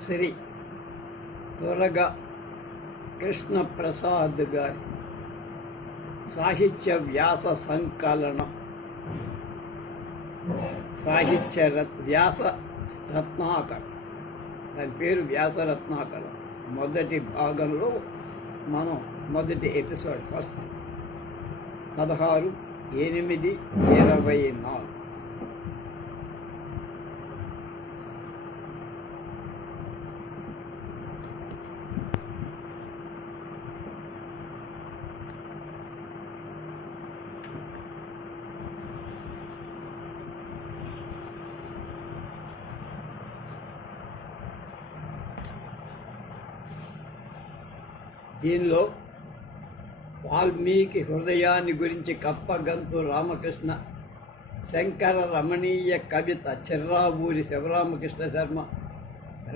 శ్రీ తురగ కృష్ణప్రసాద్ గారి సాహిత్య వ్యాస సంకలనం వ్యాస రత్నాకర్. దాని పేరు వ్యాస రత్నాకరం. మొదటి భాగంలో మనం మొదటి ఎపిసోడ్ ఫస్ట్ 16/8/24. దీనిలో వాల్మీకి హృదయాన్ని గురించి కప్పగంతు రామకృష్ణ, శంకర రమణీయ కవిత చిర్రావూరి శివరామకృష్ణ శర్మ,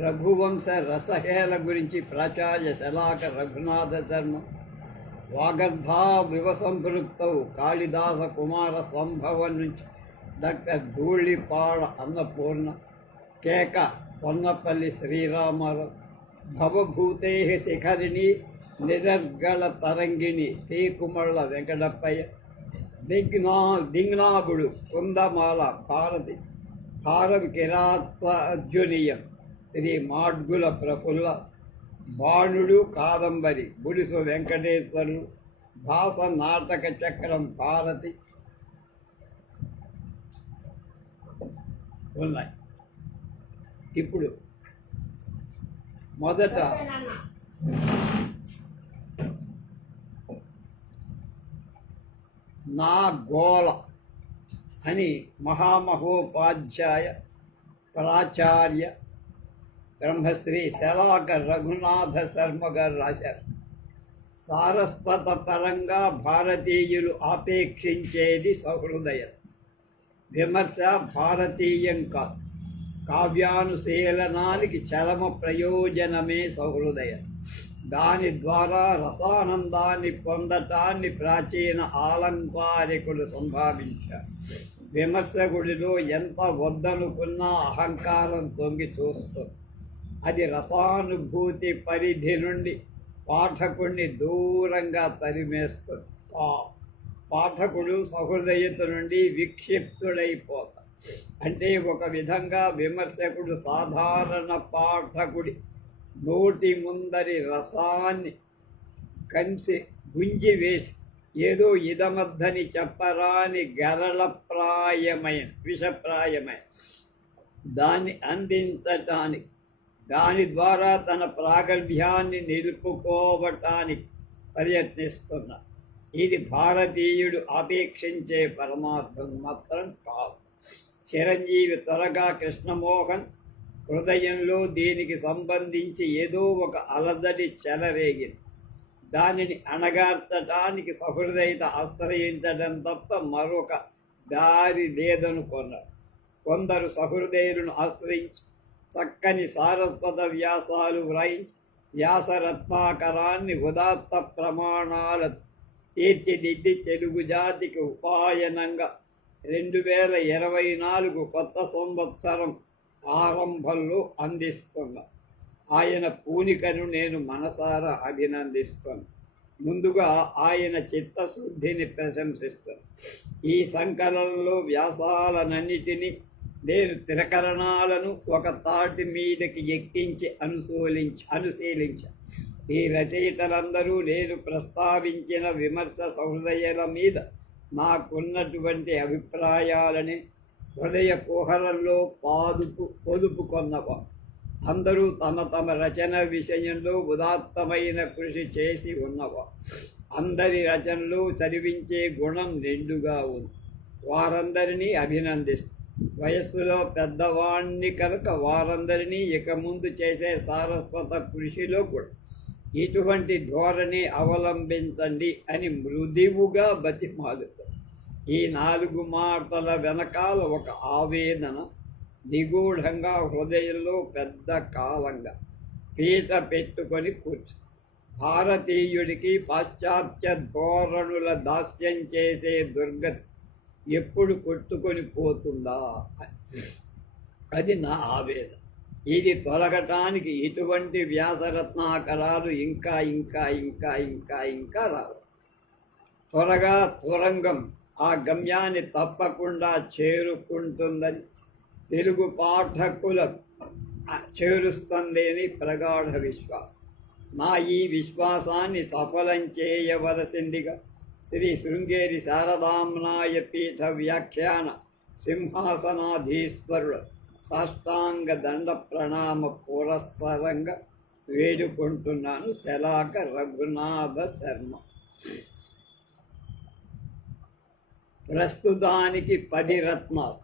రఘువంశ రసహేళ గురించి ప్రాచార్య శలాక రఘునాథ శర్మ, వాగర్ధా వివసంపృక్తౌ కాళిదాస కుమార సంభవం నుంచి డాక్టర్ ధూళిపాళ అన్నపూర్ణ, కేక పొన్నపల్లి శ్రీరామారావు, భవభూతే శిఖరిణి నిరర్గళ తరంగిణి తీకుమళ్ళ వెంకటప్పయ్య, దిగ్నాగుడు కుందమాల భారతి, భారవి కిరాత్మజునీయం శ్రీ మాడ్గుల ప్రఫుల్ల, బాణుడు కాదంబరి బుడిసు వెంకటేశ్వరులు, భాస నాటక చక్రం భారతి ఉన్నాయి. ఇప్పుడు మొదట నా గోళ అని మహామహోపాధ్యాయ ప్రాచార్య బ్రహ్మశ్రీ శలాక రఘునాథ శర్మ గారు రాశారు. సారస్వత పరంగా భారతీయులు ఆపేక్షించేది సహృదయం. విమర్శ భారతీయం కాదు. కావ్యానుశీలనానికి చరమ ప్రయోజనమే సహృదయం. దాని ద్వారా రసానందాన్ని పొందటాన్ని ప్రాచీన ఆలంకారికులు సంభావించారు. విమర్శకుడిలో ఎంత వద్దనుకున్నా అహంకారం తొంగి చూస్తుంది. అది రసానుభూతి పరిధి నుండి పాఠకుడిని దూరంగా తరిమేస్తుంది. పాఠకుడు సహృదయత నుండి విక్షిప్తుడైపోతాడు. అంటే ఒక విధంగా విమర్శకుడు సాధారణ పాఠకుడి నోటి ముందరి రసాన్ని కంసి గుంజి వేసి ఏదో ఇదమద్దని చెప్పరాని గరళప్రాయమైన విషప్రాయమైన దాన్ని అందించటానికి, దాని ద్వారా తన ప్రాగల్భ్యాన్ని నిలుపుకోవటానికి ప్రయత్నిస్తున్నారు. ఇది భారతీయుడు అపేక్షించే పరమార్థం మాత్రం కాదు. చిరంజీవి త్వరగా కృష్ణమోహన్ హృదయంలో దీనికి సంబంధించి ఏదో ఒక అలజడి చెలరేగింది. దానిని అణగార్చడానికి సహృదయత ఆశ్రయించడం తప్ప మరొక దారి లేదనుకున్నారు. కొందరు సహృదయులను ఆశ్రయించి చక్కని సారస్వత వ్యాసాలు వ్రాయించి వ్యాసరత్నాకరాన్ని ఉదాత్త ప్రమాణాల తీర్చిదిద్ది తెలుగు జాతికి ఉపాయనంగా 2024 కొత్త సంవత్సరం ఆరంభంలో అందిస్తున్నా. ఆయన పూనికను నేను మనసారా అభినందిస్తాను. ముందుగా ఆయన చిత్తశుద్ధిని ప్రశంసిస్తాను. ఈ సంకలనంలో వ్యాసాలన్నిటినీ నేను త్రికరణాలను ఒక తాటి మీదకి ఎక్కించి అనుశీలించాను. ఈ రచయితలందరూ నేను ప్రస్తావించిన విమర్శ సహృదయాల మీద నాకున్నటువంటి అభిప్రాయాలని హృదయ కుహరంలో పొదుపుకొన్నవా. అందరూ తమ తమ రచన విషయంలో ఉదాత్తమైన కృషి చేసి ఉన్నవా. అందరి రచనలు చదివించే గుణం నిండుగా ఉంది. వారందరినీ అభినందిస్తూ వయస్సులో పెద్దవాణ్ణి కనుక వారందరినీ ఇక ముందు చేసే సారస్వత కృషిలో కూడా ఇటువంటి ధోరణి అవలంబించండి అని మృదువుగా బతిమాలుతారు. ఈ 4 మాటల వెనకాల ఒక ఆవేదన నిగూఢంగా హృదయంలో పెద్ద కాలంగా పీట పెట్టుకొని కూర్చు. భారతీయుడికి పాశ్చాత్య ధోరణుల దాస్యం చేసే దుర్గతి ఎప్పుడు కొట్టుకొని పోతుందా, అది నా ఆవేదన. ఇది తొలగటానికి ఇటువంటి వ్యాసరత్నాకరాలు ఇంకా ఇంకా ఇంకా ఇంకా ఇంకా రావు. త్వరగా తురంగం ఆ గమ్యాన్ని తప్పకుండా చేరుకుంటుందని, తెలుగు పాఠకులకు చేరుస్తుందని ప్రగాఢ విశ్వాసం. నా ఈ విశ్వాసాన్ని సఫలం చేయవలసిందిగా శ్రీ శృంగేరి శారదాంనాయ పీఠ వ్యాఖ్యాన సింహాసనాధీశ్వరుడు సాష్టాంగ దండ ప్రణామ పురస్సరంగా వేడుకుంటున్నాను. శలాక రఘునాథ శర్మ. ప్రస్తుతానికి 10 రత్నాలు.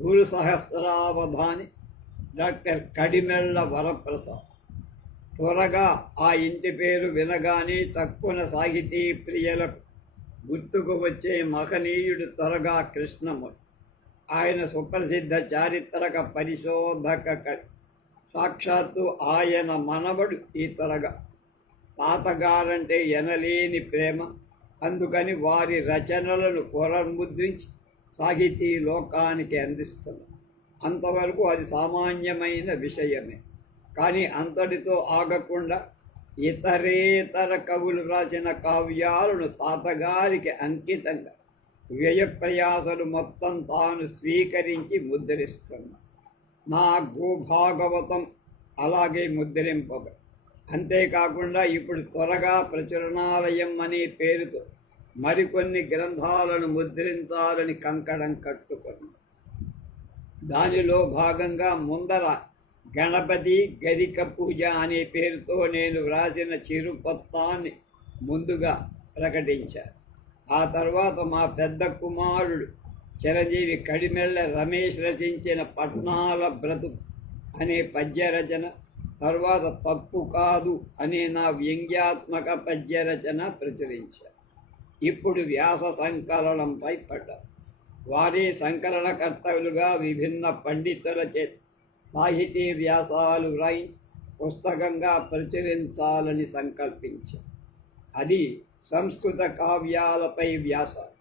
గురు సహస్రావధాని డాక్టర్ కడిమెళ్ళ వరప్రసాద్. త్వరగా ఆ ఇంటి పేరు వినగానే తక్కువ సాహితీ ప్రియులకు గుర్తుకు వచ్చే మహనీయుడు త్వరగా కృష్ణమూర్తి. ఆయన సుప్రసిద్ధ చారిత్రక పరిశోధక కవి. సాక్షాత్తు ఆయన మనవడు ఈ త్వరగా. తాతగారంటే ఎనలేని ప్రేమ. అందుకని వారి రచనలను పునర్ముద్రించి సాహితీ లోకానికి అందిస్తున్నారు. అంతవరకు అది సామాన్యమైన విషయమే. కానీ అంతటితో ఆగకుండా ఇతరేతర కవులు రాసిన కావ్యాలను తాతగారికి అంకితంగా వ్యయప్రయాసలు మొత్తం తాను స్వీకరించి ముద్రిస్తున్నారు. నా గోభాగవతం అలాగే ముద్రింపబడి, అంతేకాకుండా ఇప్పుడు త్వరగా ప్రచురణాలయం అనే పేరుతో మరికొన్ని గ్రంథాలను ముద్రించాలని కంకణం కట్టుకున్నాను. దానిలో భాగంగా ముందర గణపతి గరిక పూజ అనే పేరుతో నేను వ్రాసిన చిరుపత్తాన్ని ముందుగా ప్రకటించాను. ఆ తర్వాత మా పెద్ద కుమారుడు చిరంజీవి కడిమెళ్ళ రమేష్ రచించిన పట్నాల బ్రతుకు అనే పద్య రచన, తర్వాత తప్పు కాదు అనే నా వ్యంగ్యాత్మక పద్య రచన ప్రచురించారు. ఇప్పుడు వ్యాస సంకలనంపై పడ్డారు. వారే సంకలనకర్తలుగా విభిన్న పండితుల చేత సాహితీ వ్యాసాలు వ్రాయించి పుస్తకంగా ప్రచురించాలని సంకల్పించారు. అది సంస్కృత కావ్యాలపై వ్యాసాలు.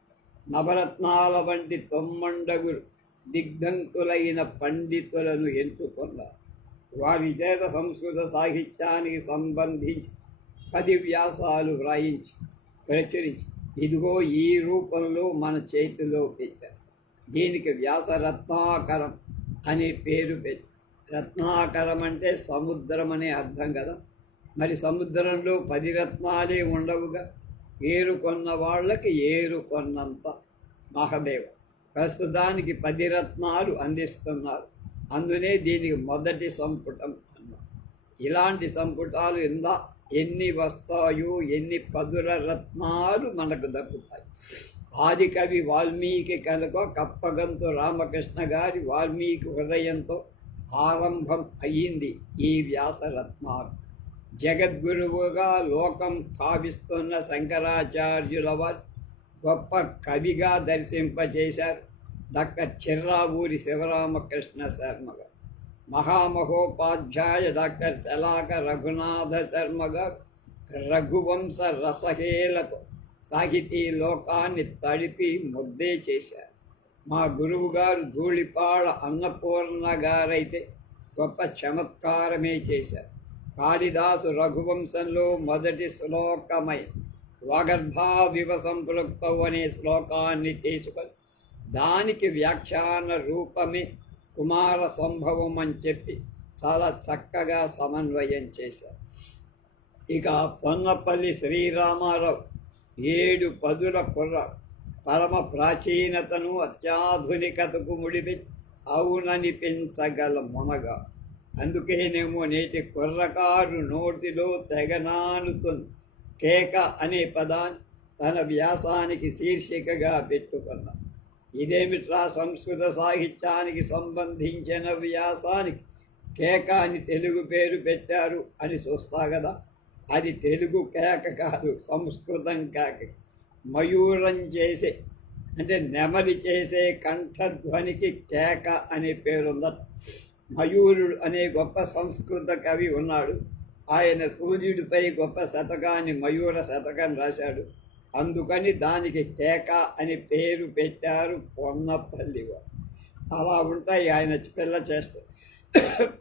నవరత్నాల వంటి 9 దిగ్ధంతులైన పండితులను ఎంచుకున్నారు. వారి చేత సంస్కృత సాహిత్యానికి సంబంధించి 10 వ్యాసాలు వ్రాయించి ప్రచురించి ఇదిగో ఈ రూపంలో మన చేతిలో పెట్టారు. దీనికి వ్యాసరత్నాకరం అనే పేరు పెట్టి, రత్నాకరం అంటే సముద్రం అనే అర్థం కదా. మరి సముద్రంలో 10 రత్నాలే ఉండవుగా. ఏరుకొన్న వాళ్ళకి ఏరుకొన్నంత మహదేవ. ప్రస్తుతానికి 10 రత్నాలు అందిస్తున్నారు. అందునే దీనికి మొదటి సంపుటం అన్నారు. ఇలాంటి సంపుటాలు ఎన్ని వస్తాయో, ఎన్ని 10 రత్నాలు మనకు దక్కుతాయి. ఆది కవి వాల్మీకి కనుక కప్పగంతు రామకృష్ణ గారి వాల్మీకి హృదయంతో ఆరంభం అయ్యింది ఈ వ్యాసరత్నాలు. జగద్గురువుగా లోకం భావిస్తున్న శంకరాచార్యుల వారు గొప్ప కవిగా దర్శింపజేశారు డాక్టర్ చిర్రావూరి శివరామకృష్ణ శర్మ గారు. మహామహోపాధ్యాయ డాక్టర్ శలాక రఘునాథ శర్మ గారు రఘువంశ రసహేలతో సాహితీ లోకాన్ని తడిపి ముద్దే చేశారు. మా గురువు గారు ధూళిపాళ అన్నపూర్ణ గారైతే గొప్ప చమత్కారమే చేశారు. కాళిదాసు రఘువంశంలో మొదటి శ్లోకమై వాగర్భావివ సంపృక్తౌ అనే శ్లోకాన్ని తీసుకొని దానికి వ్యాఖ్యాన రూపమే కుమార సంభవం అని చెప్పి చాలా చక్కగా సమన్వయం చేశారు. ఇక పొన్నపల్లి శ్రీరామారావు 7 పదుల కుర్ర పరమ ప్రాచీనతను అత్యాధునికతకు ముడిపెట్టి అవుననిపించగల మునగా. అందుకేనేమో నేటి కుర్రకారు నోటిలో తెగనానుతుంది కేక అనే పదాన్ని తన వ్యాసానికి శీర్షికగా పెట్టుకున్నాం. ఇదేమిట్రా, సంస్కృత సాహిత్యానికి సంబంధించిన వ్యాసానికి కేక అని తెలుగు పేరు పెట్టారు అని చూస్తా కదా. అది తెలుగు కేక కాదు, సంస్కృతం కేక. మయూరం చేసే అంటే నెమలి చేసే కంఠధ్వనికి కేక అనే పేరుందట. మయూరుడు అనే గొప్ప సంస్కృత కవి ఉన్నాడు. ఆయన సూర్యుడిపై గొప్ప శతకాన్ని మయూర శతకం రాశాడు. అందుకని దానికి కేక అని పేరు పెట్టారు పొన్నపల్లి వారు. అలా ఉంటాయి ఆయన పిల్ల చేస్తారు.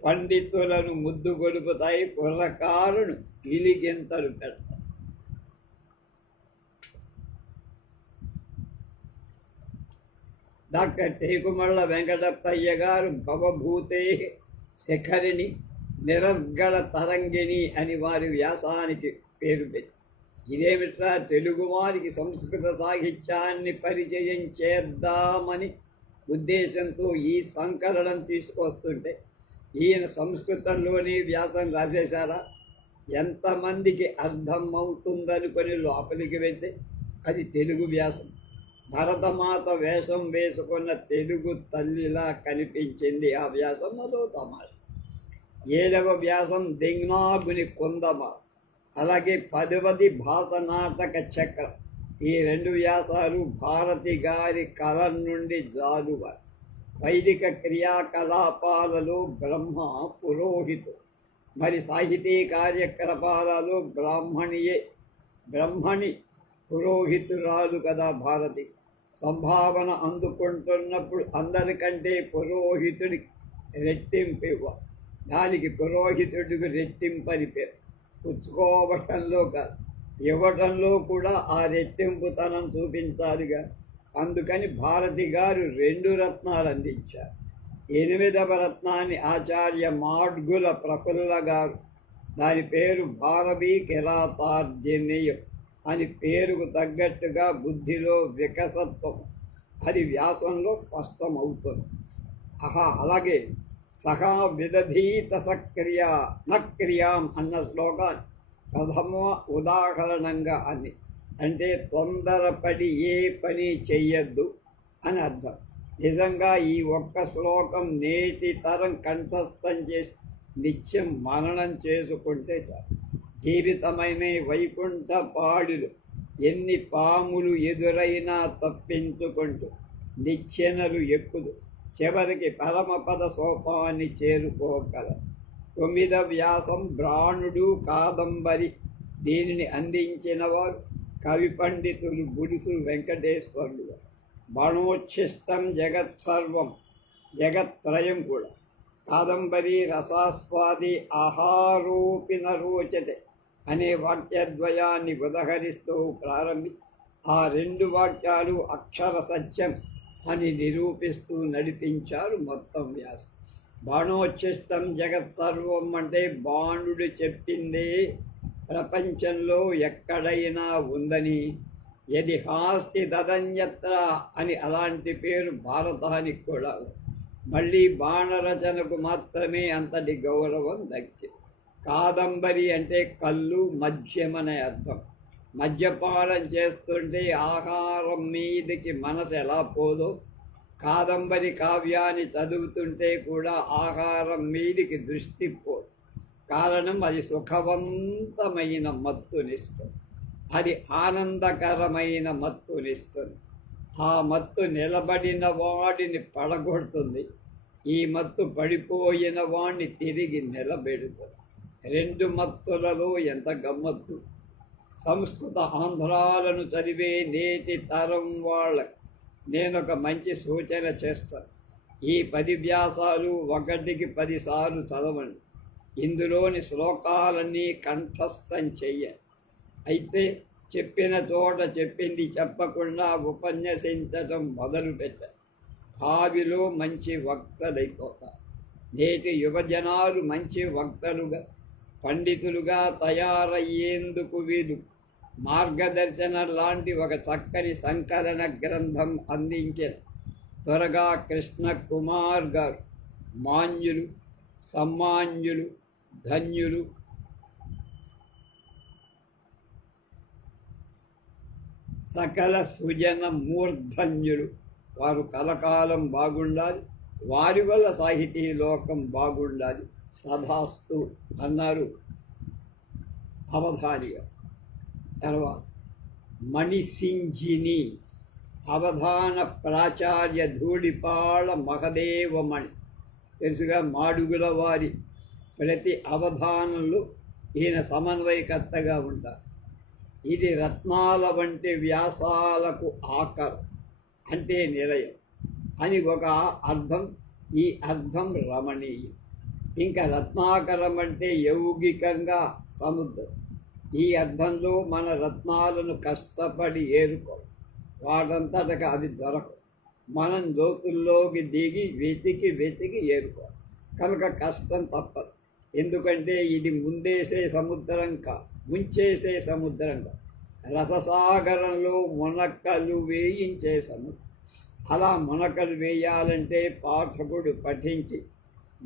పండితులను ముద్దు గొలుపుతాయి, కుర్రకారును గిలిగింతలు పెడతాయి. డాక్టర్ టేకుమళ్ళ వెంకటప్పయ్య గారు భవభూతే శిఖరిణి నిరర్గళ తరంగిణి అని వారి వ్యాసానికి పేరు పెట్టి, ఇదేమిట్రా తెలుగువారికి సంస్కృత సాహిత్యాన్ని పరిచయం చేద్దామని ఉద్దేశంతో ఈ సంకలనం తీసుకొస్తుంటే ఈయన సంస్కృతంలోనే వ్యాసం రాసేశారా? ఎంతమందికి అర్థం అవుతుందనుకొని లోపలికి వెళ్తే అది తెలుగు వ్యాసం. భరతమాత వేషం వేసుకున్న తెలుగు తల్లిలా కనిపించింది ఆ వ్యాసం. అదో తమాష. 7వ వ్యాసం దింగ్నాగుని కుందమ, అలాగే 10వది భాస నాటక చక్రం. ఈ 2 వ్యాసాలు భారతి గారి కలం నుండి జాలువ. వైదిక క్రియాకలాపాలలో బ్రహ్మ పురోహితుడు, మరి సాహితీ కార్యకలాపాలలో బ్రహ్మణి పురోహితురాలు కదా భారతి. సంభావన అందుకుంటున్నప్పుడు అందరికంటే పురోహితుడికి రెట్టింపు ఇవ్వ, దానికి పురోహితుడికి రెట్టింపని పేరు. పుచ్చుకోవటంలో కాదు, ఇవ్వటంలో కూడా ఆ రెట్టింపుతనం చూపించాలిగా. అందుకని భారతి గారు 2 రత్నాలు అందించారు. 8వ రత్నాన్ని ఆచార్య మాడ్గుల ప్రఫుల్ల గారు, దాని పేరు భారవీ కిరాతార్జనీయం అని పేరుకు తగ్గట్టుగా బుద్ధిలో వికసత్వం, అది వ్యాసంలో స్పష్టమవుతుంది. అలాగే సహా విదధీత సక్రియా నక్రియాం అన్న శ్లోకాన్ని ప్రథమ ఉదాహరణంగా అని, అంటే తొందరపడి ఏ పని చెయ్యొద్దు అని అర్థం. నిజంగా ఈ ఒక్క శ్లోకం నేటి తరం కంఠస్థం చేసి నిత్యం మననం చేసుకుంటే చాలు. జీవితమైన వైకుంఠ పాడులు ఎన్ని పాములు ఎదురైనా తప్పించుకుంటూ నిచ్చెనలు ఎక్కుదు చివరికి పరమపద సోపాన్ని చేరుకోగల. 9వ వ్యాసం బ్రాహ్మణుడు కాదంబరి. దీనిని అందించిన వారు కవి పండితులు గుడిసు వెంకటేశ్వరుడు. బాణోచ్ఛిష్టం జగత్సర్వం, జగత్త్రయం కూడా. కాదంబరి రసాస్వాది ఆహారోపి న రోచతే అనే వాక్యద్వయాన్ని ఉదహరిస్తూ ప్రారంభించి ఆ 2 వాక్యాలు అక్షర సత్యం అని నిరూపిస్తూ నడిపించారు మొత్తం వ్యాసం. బాణోచ్ఛిష్టం జగత్సర్వం అంటే బాణుడు చెప్పిందే ప్రపంచంలో ఎక్కడైనా ఉందని, యది హాస్తి తదన్యత్ర అని అలాంటి పేరు భారతానికి కూడా. మళ్ళీ బాణరచనకు మాత్రమే అంతటి గౌరవం దక్కింది. కాదంబరి అంటే కళ్ళు, మద్యమనే అర్థం. మద్యపానం చేస్తుంటే ఆహారం మీదకి మనసు ఎలా పోదో, కాదంబరి కావ్యాన్ని చదువుతుంటే కూడా ఆహారం మీదికి దృష్టి పోదు. కారణం అది సుఖవంతమైన మత్తునిస్తుంది, అది ఆనందకరమైన మత్తునిస్తుంది. ఆ మత్తు నిలబడిన వాడిని పడగొడుతుంది, ఈ మత్తు పడిపోయిన వాడిని తిరిగి నిలబెడుతుంది. 2 మత్తులలో ఎంత గమ్మత్తు. సంస్కృత ఆంధ్రాలను చదివే నేటి తరం వాళ్ళకు నేనొక మంచి సూచన చేస్తాను. ఈ 10 వ్యాసాలు 1కి 10 సార్లు చదవండి. ఇందులోని శ్లోకాలన్నీ కంఠస్థం చెయ్యండి. అయితే చెప్పిన చోట చెప్పింది చెప్పకుండా ఉపన్యసించటం మొదలుపెట్టారు. భావిలో మంచి వక్తలైపోతారు. నేటి యువజనాలు మంచి వక్తలుగా, పండితులుగా తయారయ్యేందుకు వీలు మార్గదర్శనం లాంటి ఒక చక్కని సంకలన గ్రంథం అందించిన త్వరగా కృష్ణ కుమార్ గారు మాన్యులు, సమ్మాన్యులు, ధన్యులు. సకల సుజన మూర్ధన్యులు. వారు కలకాలం బాగుండాలి, వారి వల్ల సాహితీ లోకం బాగుండాలి. సదాస్తు అన్నారు అవధానిగా. తర్వాత మణిసింజిని అవధాన ప్రాచార్య ధూళిపాళ మహదేవమణి. తెలుసుగా మాడుగుల వారి ప్రతి అవధానంలో ఈయన సమన్వయకర్తగా ఉంటారు. ఇది రత్నాల వంటి వ్యాసాలకు ఆకరం అంటే నిలయం అని ఒక అర్థం. ఈ అర్థం రమణీయం. ఇంకా రత్నాకరం అంటే యౌగికంగా సముద్రం. ఈ అర్థంలో మన రత్నాలను కష్టపడి ఏరుకో, వాటంతటగా అవి దొరకవు. మనం లోతుల్లోకి దిగి వెతికి వెతికి ఏరుకో. కనుక కష్టం తప్పదు. ఎందుకంటే ఇది ముందేసే సముద్రం ముంచేసే సముద్రం రససాగరంలో మునక్కలు వేయించే సముద్రం. అలా మునకలు వేయాలంటే పాఠకుడు పఠించి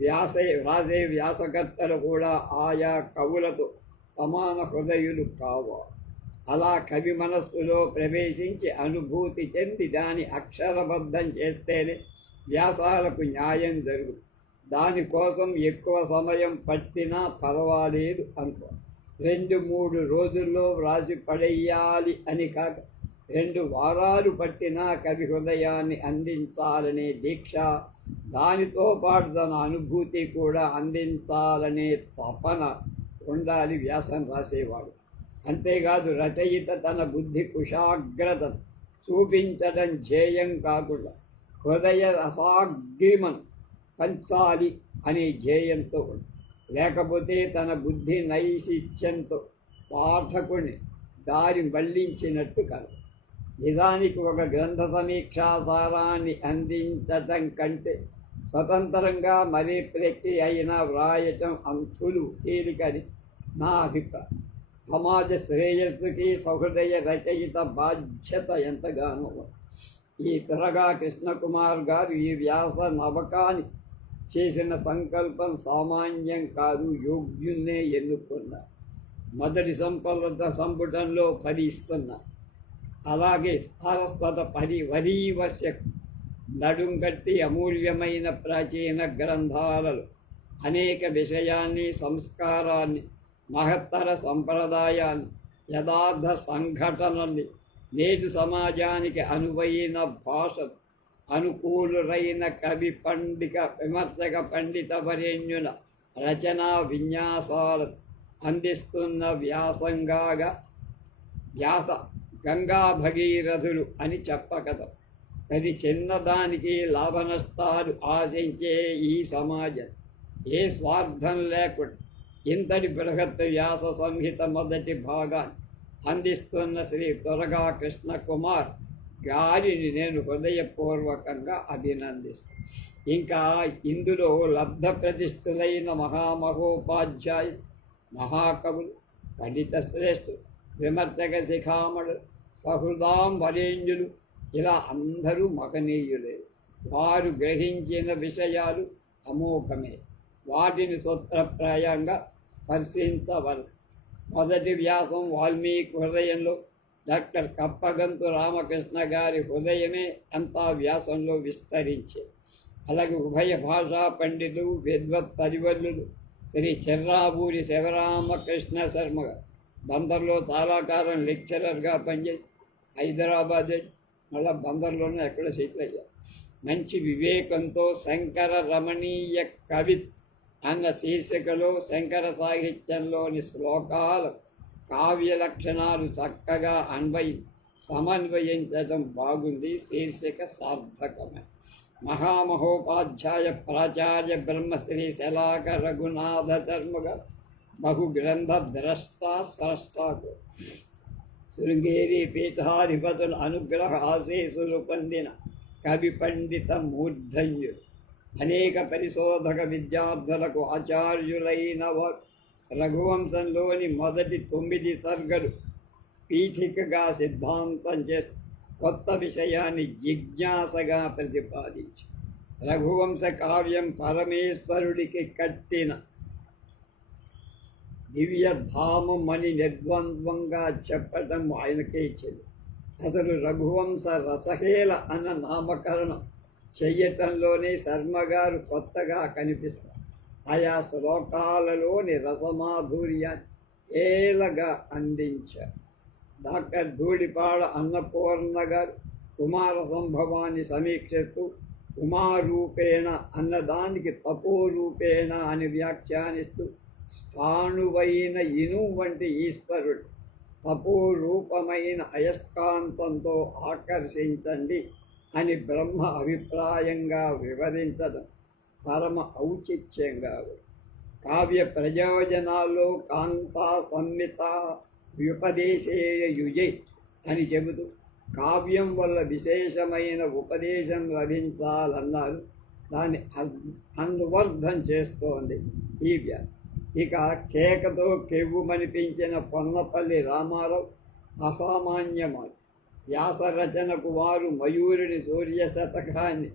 వ్రాసే వ్యాసకర్తలు కూడా ఆయా కవులతో సమాన హృదయులు కావాలి. అలా కవి మనస్సులో ప్రవేశించి అనుభూతి చెంది దాని అక్షరబద్ధం చేస్తేనే వ్యాసాలకు న్యాయం జరుగుతుంది. దానికోసం ఎక్కువ సమయం పట్టినా పర్వాలేదు అనుకో. 2-3 రోజుల్లో వ్రాసి పడేయాలి అని కాక 2 వారాలు పట్టినా కవి హృదయాన్ని అందించాలనే దీక్ష, దానితో పాటు తన అనుభూతి కూడా అందించాలనే తపన ఉండాలి వ్యాసం రాసేవాడు. అంతేకాదు రచయిత తన బుద్ధి కుశాగ్రత చూపించడం ధ్యేయం కాకుండా హృదయ అసాగ్రిమను పంచాలి అనే ధ్యేయంతో ఉంది. లేకపోతే తన బుద్ధి నైశిత్యంతో పాఠకుని దారి మళ్లించినట్టు కాదు. నిజానికి ఒక గ్రంథ సమీక్షాసారాన్ని అందించటం కంటే స్వతంత్రంగా మరీ ప్రక్రియ అయినా వ్రాయటం అంశులు తేలికని నా అభిప్రాయం. సమాజ శ్రేయస్సుకి సహృదయ రచయిత బాధ్యత ఎంతగానో. ఈ త్వరగా కృష్ణకుమార్ గారు ఈ వ్యాస నవకాన్ని చేసిన సంకల్పం సామాన్యం కాదు, యోగ్యున్నే ఎన్నుకున్నారు. మొదటి సంపుటంలో 10 ఇస్తున్నారు. అలాగే సారస్వత వరీవశ్య నడుం కట్టి అమూల్యమైన ప్రాచీన గ్రంథాలలో అనేక విషయాన్ని, సంస్కారాన్ని, మహత్తర సంప్రదాయాన్ని, యథార్థ సంఘటనల్ని, నేటి సమాజానికి అనువైన భాష, అనుకూలురైన కవి పండిత విమర్శక పండిత వరేణ్యుల రచనా విన్యాసాలు అందిస్తున్న వ్యాస గంగా భగీరథులు అని చెప్పగలరు. ప్రతి చిన్నదానికి లాభనష్టాలు ఆశించే ఈ సమాజం ఏ స్వార్థం లేకుండా ఇంతటి బృహత్ వ్యాస సంహిత మొదటి భాగాన్ని అందిస్తున్న శ్రీ త్వరగా కృష్ణకుమార్ గారిని నేను హృదయపూర్వకంగా అభినందిస్తాను. ఇంకా ఇందులో లబ్ధ ప్రతిష్ఠులైన మహామహోపాధ్యాయులు, మహాకవులు, పండిత శ్రేష్ఠులు, విమర్శక శిఖామణులు, సహృదాం వరేణ్యులు, ఇలా అందరూ మహనీయులే. వారు గ్రహించిన విషయాలు అమోఘమే. వాటిని సూత్రప్రాయంగా స్పర్శించవలసి. మొదటి వ్యాసం వాల్మీకి హృదయంలో, డాక్టర్ కప్పగంతు రామకృష్ణ గారి హృదయమే అంతా వ్యాసంలో విస్తరించే. అలాగే ఉభయ భాషా పండితులు, విద్వత్ పరివల్లులు శ్రీ చెర్రావూరి శివరామకృష్ణ శర్మ గారు బందర్లో చాలా కాలం లెక్చరర్గా పనిచేసి హైదరాబాద్ మళ్ళా బందర్లోనే ఎక్కడ సెటిల్ అయ్యారు. మంచి వివేకంతో శంకర రమణీయ కవి అన్న శీర్షికలో శంకర సాహిత్యంలోని శ్లోకాలు, కావ్య లక్షణాలు చక్కగా సమన్వయించడం బాగుంది. శీర్షిక సార్థకమే. మహామహోపాధ్యాయ ప్రాచార్య బ్రహ్మశ్రీ శలాక రఘునాథ శర్మగా బహుగ్రంథ స్రష్టాకు శృంగేరి పీఠాధిపతుల అనుగ్రహ ఆశీస్సులు పొందిన కవి పండిత మూర్ధన్యులు, అనేక పరిశోధక విద్యార్థులకు ఆచార్యులైన వారు రఘువంశంలోని మొదటి 9 సర్గలు పీఠికగా సిద్ధాంతం చేస్తూ కొత్త విషయాన్ని జిజ్ఞాసగా ప్రతిపాదించి రఘువంశ కావ్యం పరమేశ్వరుడికి కట్టిన దివ్యధామం అని నిర్ద్వంద్వంగా చెప్పటం ఆయనకే ఇచ్చింది. అసలు రఘువంశ రసహేల అన్న నామకరణం చెయ్యటంలోనే శర్మగారు కొత్తగా కనిపిస్తారు. ఆయా శ్లోకాలలోని రసమాధుర్యాన్ని ఏలగా అందించారు. డాక్టర్ ధూళిపాళ అన్నపూర్ణ గారు కుమార సంభవాన్ని సమీక్షిస్తూ ఉమారూపేణ అన్నదానికి తపోరూపేణ అని వ్యాఖ్యానిస్తూ స్థాణువైన ఇను వంటి ఈశ్వరుడు తపోరూపమైన అయస్కాంతంతో ఆకర్షించండి అని బ్రహ్మ అభిప్రాయంగా వివరించడం పరమ ఔచిత్యంగా. కావ్య ప్రయోజనాల్లో కాంతా సంహిత వ్యుపదేశేయ యుజే అని చెబుతూ కావ్యం వల్ల విశేషమైన ఉపదేశం లభించాలన్నారు. దాన్ని అనువర్ధం చేస్తోంది ఈ ఇక కేకతో కెవ్వుమనిపించిన పొన్నపల్లి రామారావు అసామాన్యమాడు. వ్యాసరచనకు వారు మయూరుని సూర్య శతకాన్ని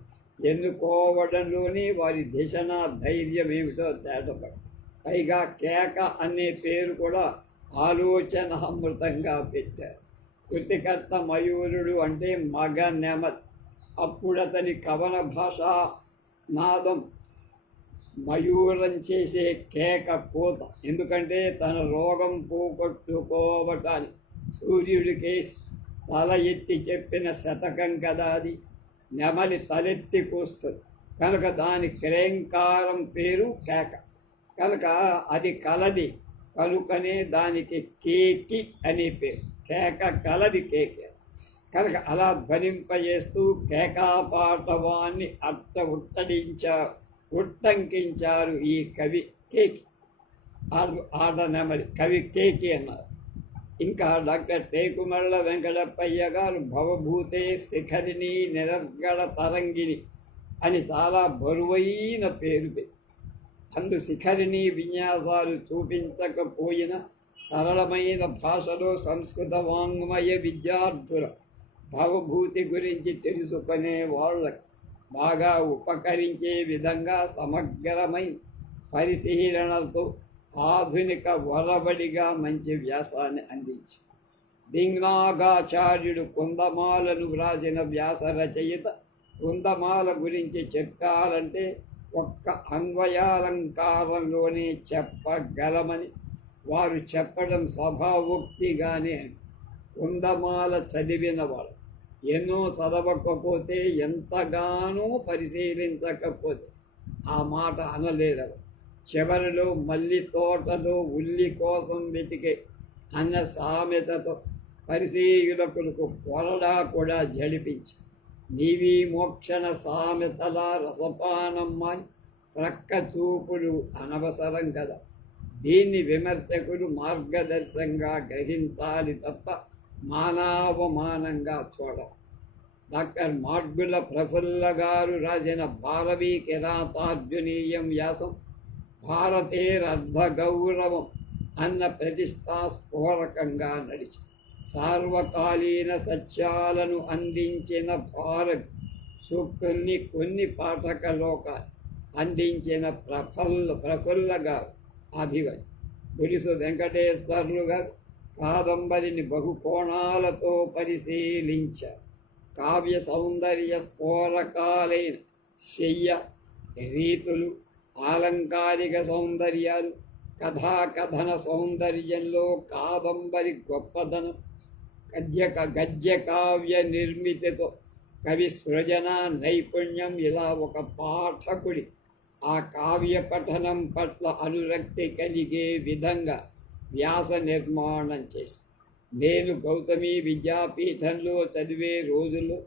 ఎన్నుకోవడంలోనే వారి దిశన ధైర్యం ఏమిటో తేటపడు. పైగా కేక అనే పేరు కూడా ఆలోచనామృతంగా పెట్టారు. కృతికర్త మయూరుడు అంటే మగ నెమలి. అప్పుడతని కవన భాషా నాదం మయూరం చేసే కేక కూత. ఎందుకంటే తన రోగం పోగొట్టుకోవటానికి సూర్యుడికేసి తల ఎత్తి చెప్పిన శతకం కదా అది. నెమలి తలెత్తి కూస్తుంది కనుక దాని క్రేంకారం పేరు కేక. కనుక అది కలది కనుకనే దానికి కేకి అని పేరు. కేక కలది కేకే కనుక అలా ధ్వనింపజేస్తూ కేకాపాటవాన్ని ఉట్టంకించారు ఈ కవి కేకి. ఆట నెమలి కవి కేకి అన్నారు. ఇంకా డాక్టర్ టేకుమళ్ళ వెంకటప్పయ్య గారు భవభూతే శిఖరిని నిరర్గళ తరంగిణి అని చాలా బరువైన పేరు అందు శిఖరిని విన్యాసాలు చూపించకపోయిన సరళమైన భాషలో సంస్కృత వాంగ్మయ విద్యార్థుల భవభూతి గురించి తెలుసుకునే వాళ్ళకి బాగా ఉపకరించే విధంగా సమగ్రమైన పరిశీలనలతో ఆధునిక వరబడిగా మంచి వ్యాసాన్ని అందించి దింగ్నాగాచార్యుడు కుందమాలను వ్రాసిన వ్యాస రచయిత కుందమాల గురించి చెప్పాలంటే ఒక్క అన్వయాలంకారంలోనే చెప్పగలమని వారు చెప్పడం సభావోక్తిగానే. కుందమాల చదివిన వాళ్ళు ఎన్నో చదవకపోతే ఎంతగానో పరిశీలించకపోతే ఆ మాట అనలేరు. చివరిలో మల్లి తోటలో ఉల్లి కోసం వెతికే అన్న సామెతతో పరిశీలకులకు కొరడా కూడా జడిపించి నీవి మోక్షణ సామెతల రసపానమ్మాని ప్రక్క చూపులు అనవసరం కదా. దీన్ని విమర్శకులు మార్గదర్శంగా గ్రహించాలి తప్ప మానవమానంగా చూడాలి. డాక్టర్ మార్గుల ప్రఫుల్ల గారు రాసిన భారవీ కిరాతార్జునీయం వ్యాసం భారతేరర్ధగౌరవం అన్న ప్రతిష్టాస్ఫోరకంగా నడిచి సార్వకాలీన సత్యాలను అందించిన భారత్ సూక్తుల్ని కొన్ని పాఠకలోకాలు అందించిన ప్రఫుల్ల గారు అభివన్ గుడిసు వెంకటేశ్వర్లు గారు కాదంబరిని బహుకోణాలతో పరిశీలించారు. కావ్య సౌందర్య స్ఫోరకాలైన శయ్య రీతులు, ఆలంకారిక సౌందర్యాలు, కథాకథన సౌందర్యంలో కాదంబరి గొప్పదనం, గద్య కావ్య నిర్మితితో కవి సృజన నైపుణ్యం ఇలా ఒక పాఠకుడి ఆ కావ్య పఠనం పట్ల అనురక్తి కలిగే విధంగా వ్యాస నిర్మాణం చేసి నేను గౌతమి విద్యాపీఠంలో చదివే రోజుల్లో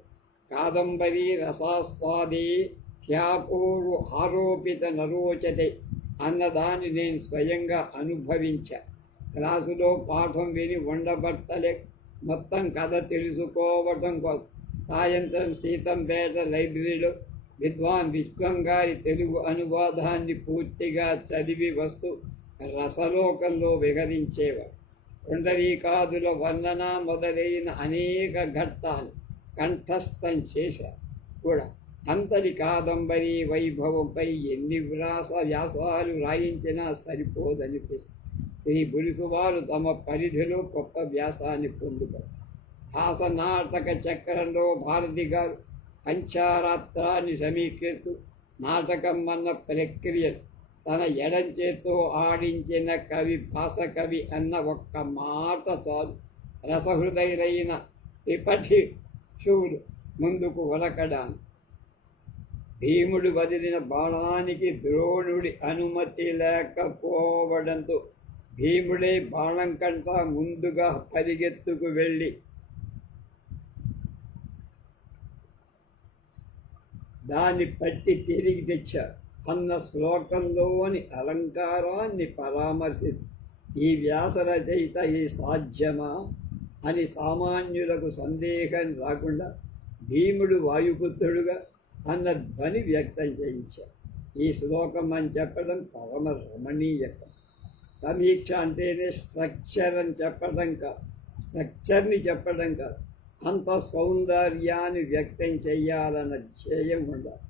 కాదంబరి రసాస్వాదే ఖ్యాపూర్వ ఆరోపిత నరోచతే అన్నదాన్ని నేను స్వయంగా అనుభవించా. క్లాసులో పాఠం విని ఉండబట్టలే మొత్తం కథ తెలుసుకోవటం కోసం సాయంత్రం సీతంపేట లైబ్రరీలో విద్వాన్ విశ్వం గారి తెలుగు అనువాదాన్ని పూర్తిగా చదివి వస్తూ రసలోకంలో విహరించేవాడు. పుండరీకాదుల వర్ణన మొదలైన అనేక ఘట్టాలు కంఠస్థం చేశారు కూడా. అంతటి కాదంబరి వైభవంపై ఎన్ని వ్యాసాలు రాయించినా సరిపోదనిపిస్తుంది. శ్రీ బులుసువారు తమ పరిధిలో గొప్ప వ్యాసాన్ని పొందుతారు. హాసనాటక చక్రంలో భారతి గారు పంచారాత్రాన్ని సమీకరిస్తూ నాటకం అన్న ప్రక్రియను తన ఎడం చేత్తో ఆడించిన కవి భాసకవి అన్న ఒక్క మాట చాలు రసహృదయులైన త్రిపఠి శివుడు ముందుకు ఉరకడానికి. భీముడు వదిలిన బాణానికి ద్రోణుడి అనుమతి లేకపోవడంతో భీముడే బాణం కంటా ముందుగా పరిగెత్తుకు వెళ్ళి దాన్ని పట్టి తిరిగి తెచ్చారు. అన్న శ్లోకంలోని అలంకారాన్ని పరామర్శిస్తూ ఈ వ్యాస రచయిత ఈ సాధ్యమా అని సామాన్యులకు సందేహం రాకుండా భీముడు వాయుపుత్రుడుగా అన్న ధ్వని వ్యక్తం చేయించారు. ఈ శ్లోకం అని చెప్పడం పరమ రమణీయత. సమీక్ష అంటేనే స్ట్రక్చర్ అని చెప్పడం కాదు, స్ట్రక్చర్ని చెప్పడం కాదు, అంత సౌందర్యాన్ని వ్యక్తం చెయ్యాలన్న ధ్యేయం ఉండాలి.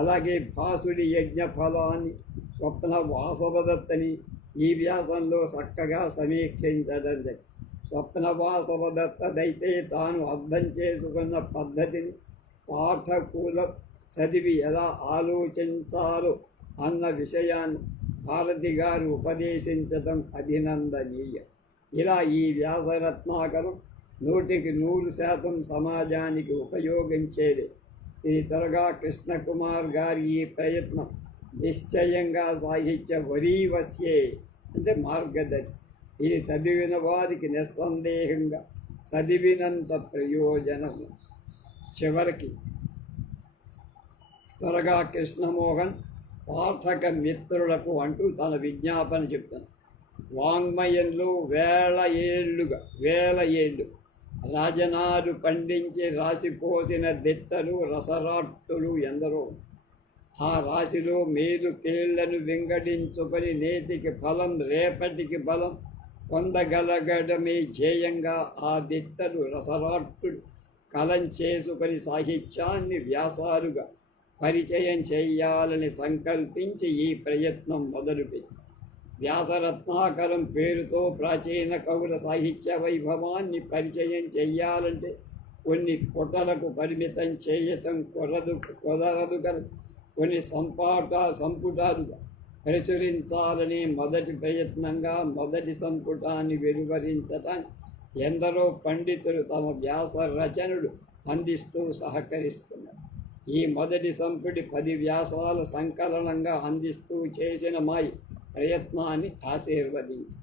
అలాగే భాసుడి యజ్ఞ ఫలాన్ని స్వప్న వాసవదత్తని ఈ వ్యాసంలో చక్కగా సమీక్షించడం జరిగింది. స్వప్న వాసవదత్తదైతే తాను అర్థం చేసుకున్న పద్ధతిని పాఠకుల చదివి ఎలా ఆలోచించాలో అన్న విషయాన్ని భారతి గారు ఉపదేశించడం అభినందనీయం. ఇలా ఈ వ్యాసరత్నాకరం 100% సమాజానికి ఉపయోగించేది. ఈ త్వరగా కృష్ణకుమార్ గారి ఈ ప్రయత్నం నిశ్చయంగా సాహిత్య వరీవస్యే అంటే మార్గదర్శి. ఇది చదివిన వారికి నిస్సందేహంగా చదివినంత ప్రయోజనం. చివరికి త్వరగా కృష్ణమోహన్ పాఠక మిత్రులకు అంటూ తన విజ్ఞాపన చెప్తాను. వాంగ్మయంలో వేల ఏళ్ళు రాజనాలు పండించి రాసిపోసిన దిట్టలు రసరాట్టులు ఎందరో. ఆ రాశిలో మేలు కేళ్లను వెంగడించుకొని నేటికి ఫలం రేపటికి బలం పొందగలగడమే ధ్యేయంగా ఆ దిట్టలు రసరాట్టులు కలం చేసుకొని సాహిత్యాన్ని వ్యాసాలుగా పరిచయం చేయాలని సంకల్పించి ఈ ప్రయత్నం మొదలుపెట్టి వ్యాసరత్నాకరం పేరుతో ప్రాచీన కవుల సాహిత్య వైభవాన్ని పరిచయం చెయ్యాలంటే కొన్ని పుటలకు పరిమితం చేయటం కుదరదు కనుక కొన్ని సంపుటాలుగా ప్రచురించాలని మొదటి ప్రయత్నంగా మొదటి సంపుటాన్ని వెలువరించటానికి ఎందరో పండితులు తమ వ్యాస రచనలు అందిస్తూ సహకరిస్తున్నారు. ఈ మొదటి సంపుటి 10 వ్యాసాల సంకలనంగా అందిస్తూ చేసిన మా ప్రయత్నాన్ని ఆశీర్వదించి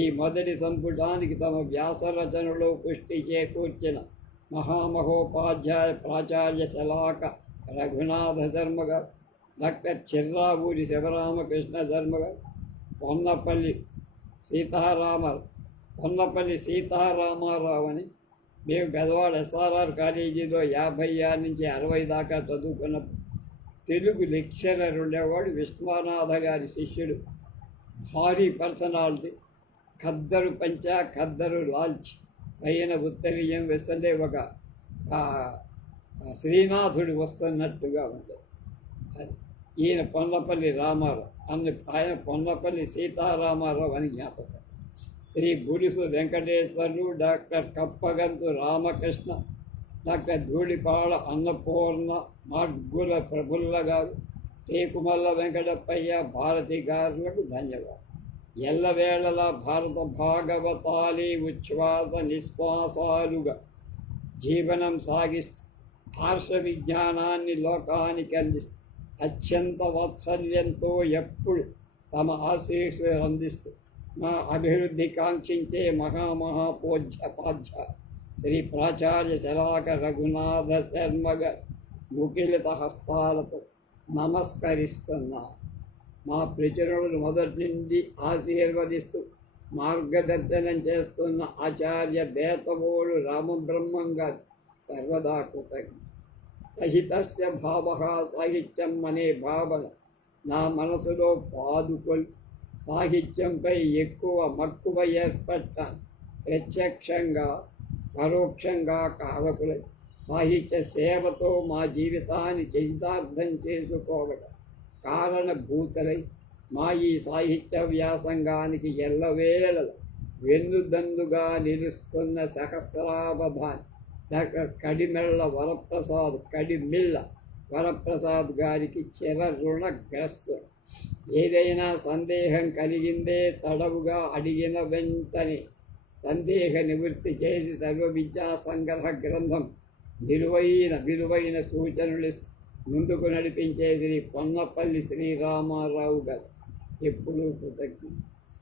ఈ మొదటి సంపుటానికి తమ వ్యాస రచనలో పుష్టి చేకూర్చిన మహామహోపాధ్యాయ ప్రాచార్య శలాక రఘునాథ శర్మ గారు, డాక్టర్ చిర్రావూరి శివరామకృష్ణ శర్మ గారు, పొన్నపల్లి సీతారామారావు అని మేము గదవాడ SRR కాలేజీలో 56 నుంచి 60 దాకా చదువుకున్న తెలుగు లెక్చరర్ ఉండేవాడు. విశ్వనాథ గారి శిష్యుడు, భారీ పర్సనాలిటీ, ఖద్దరు పంచా ఖద్దరు లాల్చి పైన ఉత్తరీయం వేస్తుంటే ఒక శ్రీనాథుడు వస్తున్నట్టుగా ఉంటుంది. ఈయన పొన్నపల్లి రామారావు ఆయన పొన్నపల్లి సీతారామారావు అని జ్ఞాపకం. శ్రీ బులుసు వెంకటేశ్వర్లు, డాక్టర్ కప్పగంతు రామకృష్ణ, డాక్టర్ ధూళిపాళ అన్నపూర్ణ, మాడ్గుల ప్రఫుల్ల గారు, టేకుమల్ల వెంకటప్పయ్య, భారతి గారులకు ధన్యవాదాలు. ఎల్లవేళలా భారత భాగవతాలే ఉచ్ఛ్వాస నిశ్వాసాలుగా జీవనం సాగిస్తూ ఆర్ష విజ్ఞానాన్ని లోకానికి అందిస్తూ అత్యంత వాత్సల్యంతో ఎప్పుడు తమ ఆశీస్సులు అందిస్తూ మా అభివృద్ధి కాంక్షించే మహాపూజ్యపాధ్య శ్రీ ప్రాచార్య శలాక రఘునాథ శర్మ గారి ముఖిలిత హస్తాలతో నమస్కరిస్తున్నా. మా ప్రచురణలు మొదటి నుండి ఆశీర్వదిస్తూ మార్గదర్శనం చేస్తున్న ఆచార్య బేతవోడు రామబ్రహ్మం గారు సర్వదా కృతజ్ఞ. సహితస్య భావ సాహిత్యం అనే భావన నా మనసులో పాదుకొని సాహిత్యంపై ఎక్కువ మక్కువ ఏర్పడటాన్ని ప్రత్యక్షంగా పరోక్షంగా కారకులై సాహిత్య సేవతో మా జీవితాన్ని చరితార్థం చేసుకోవడం కారణభూతులై మా ఈ సాహిత్య వ్యాసంగానికి ఎల్లవేళ వెన్నుదన్నుగా నిలుస్తున్న సహస్రావధాని డాక్టర్ కడిమిళ్ళ వరప్రసాద్ గారికి చిర రుణగ్రస్తుడు. ఏదైనా సందేహం కలిగిందే తడవుగా అడిగిన వెంటనే సందేహ నివృత్తి చేసి సర్వ విద్యా సంగ్రహ గ్రంథం విలువైన సూచనలు ముందుకు నడిపించే శ్రీ పొన్నపల్లి శ్రీరామారావు గారు ఎప్పుడూ కృతజ్ఞ.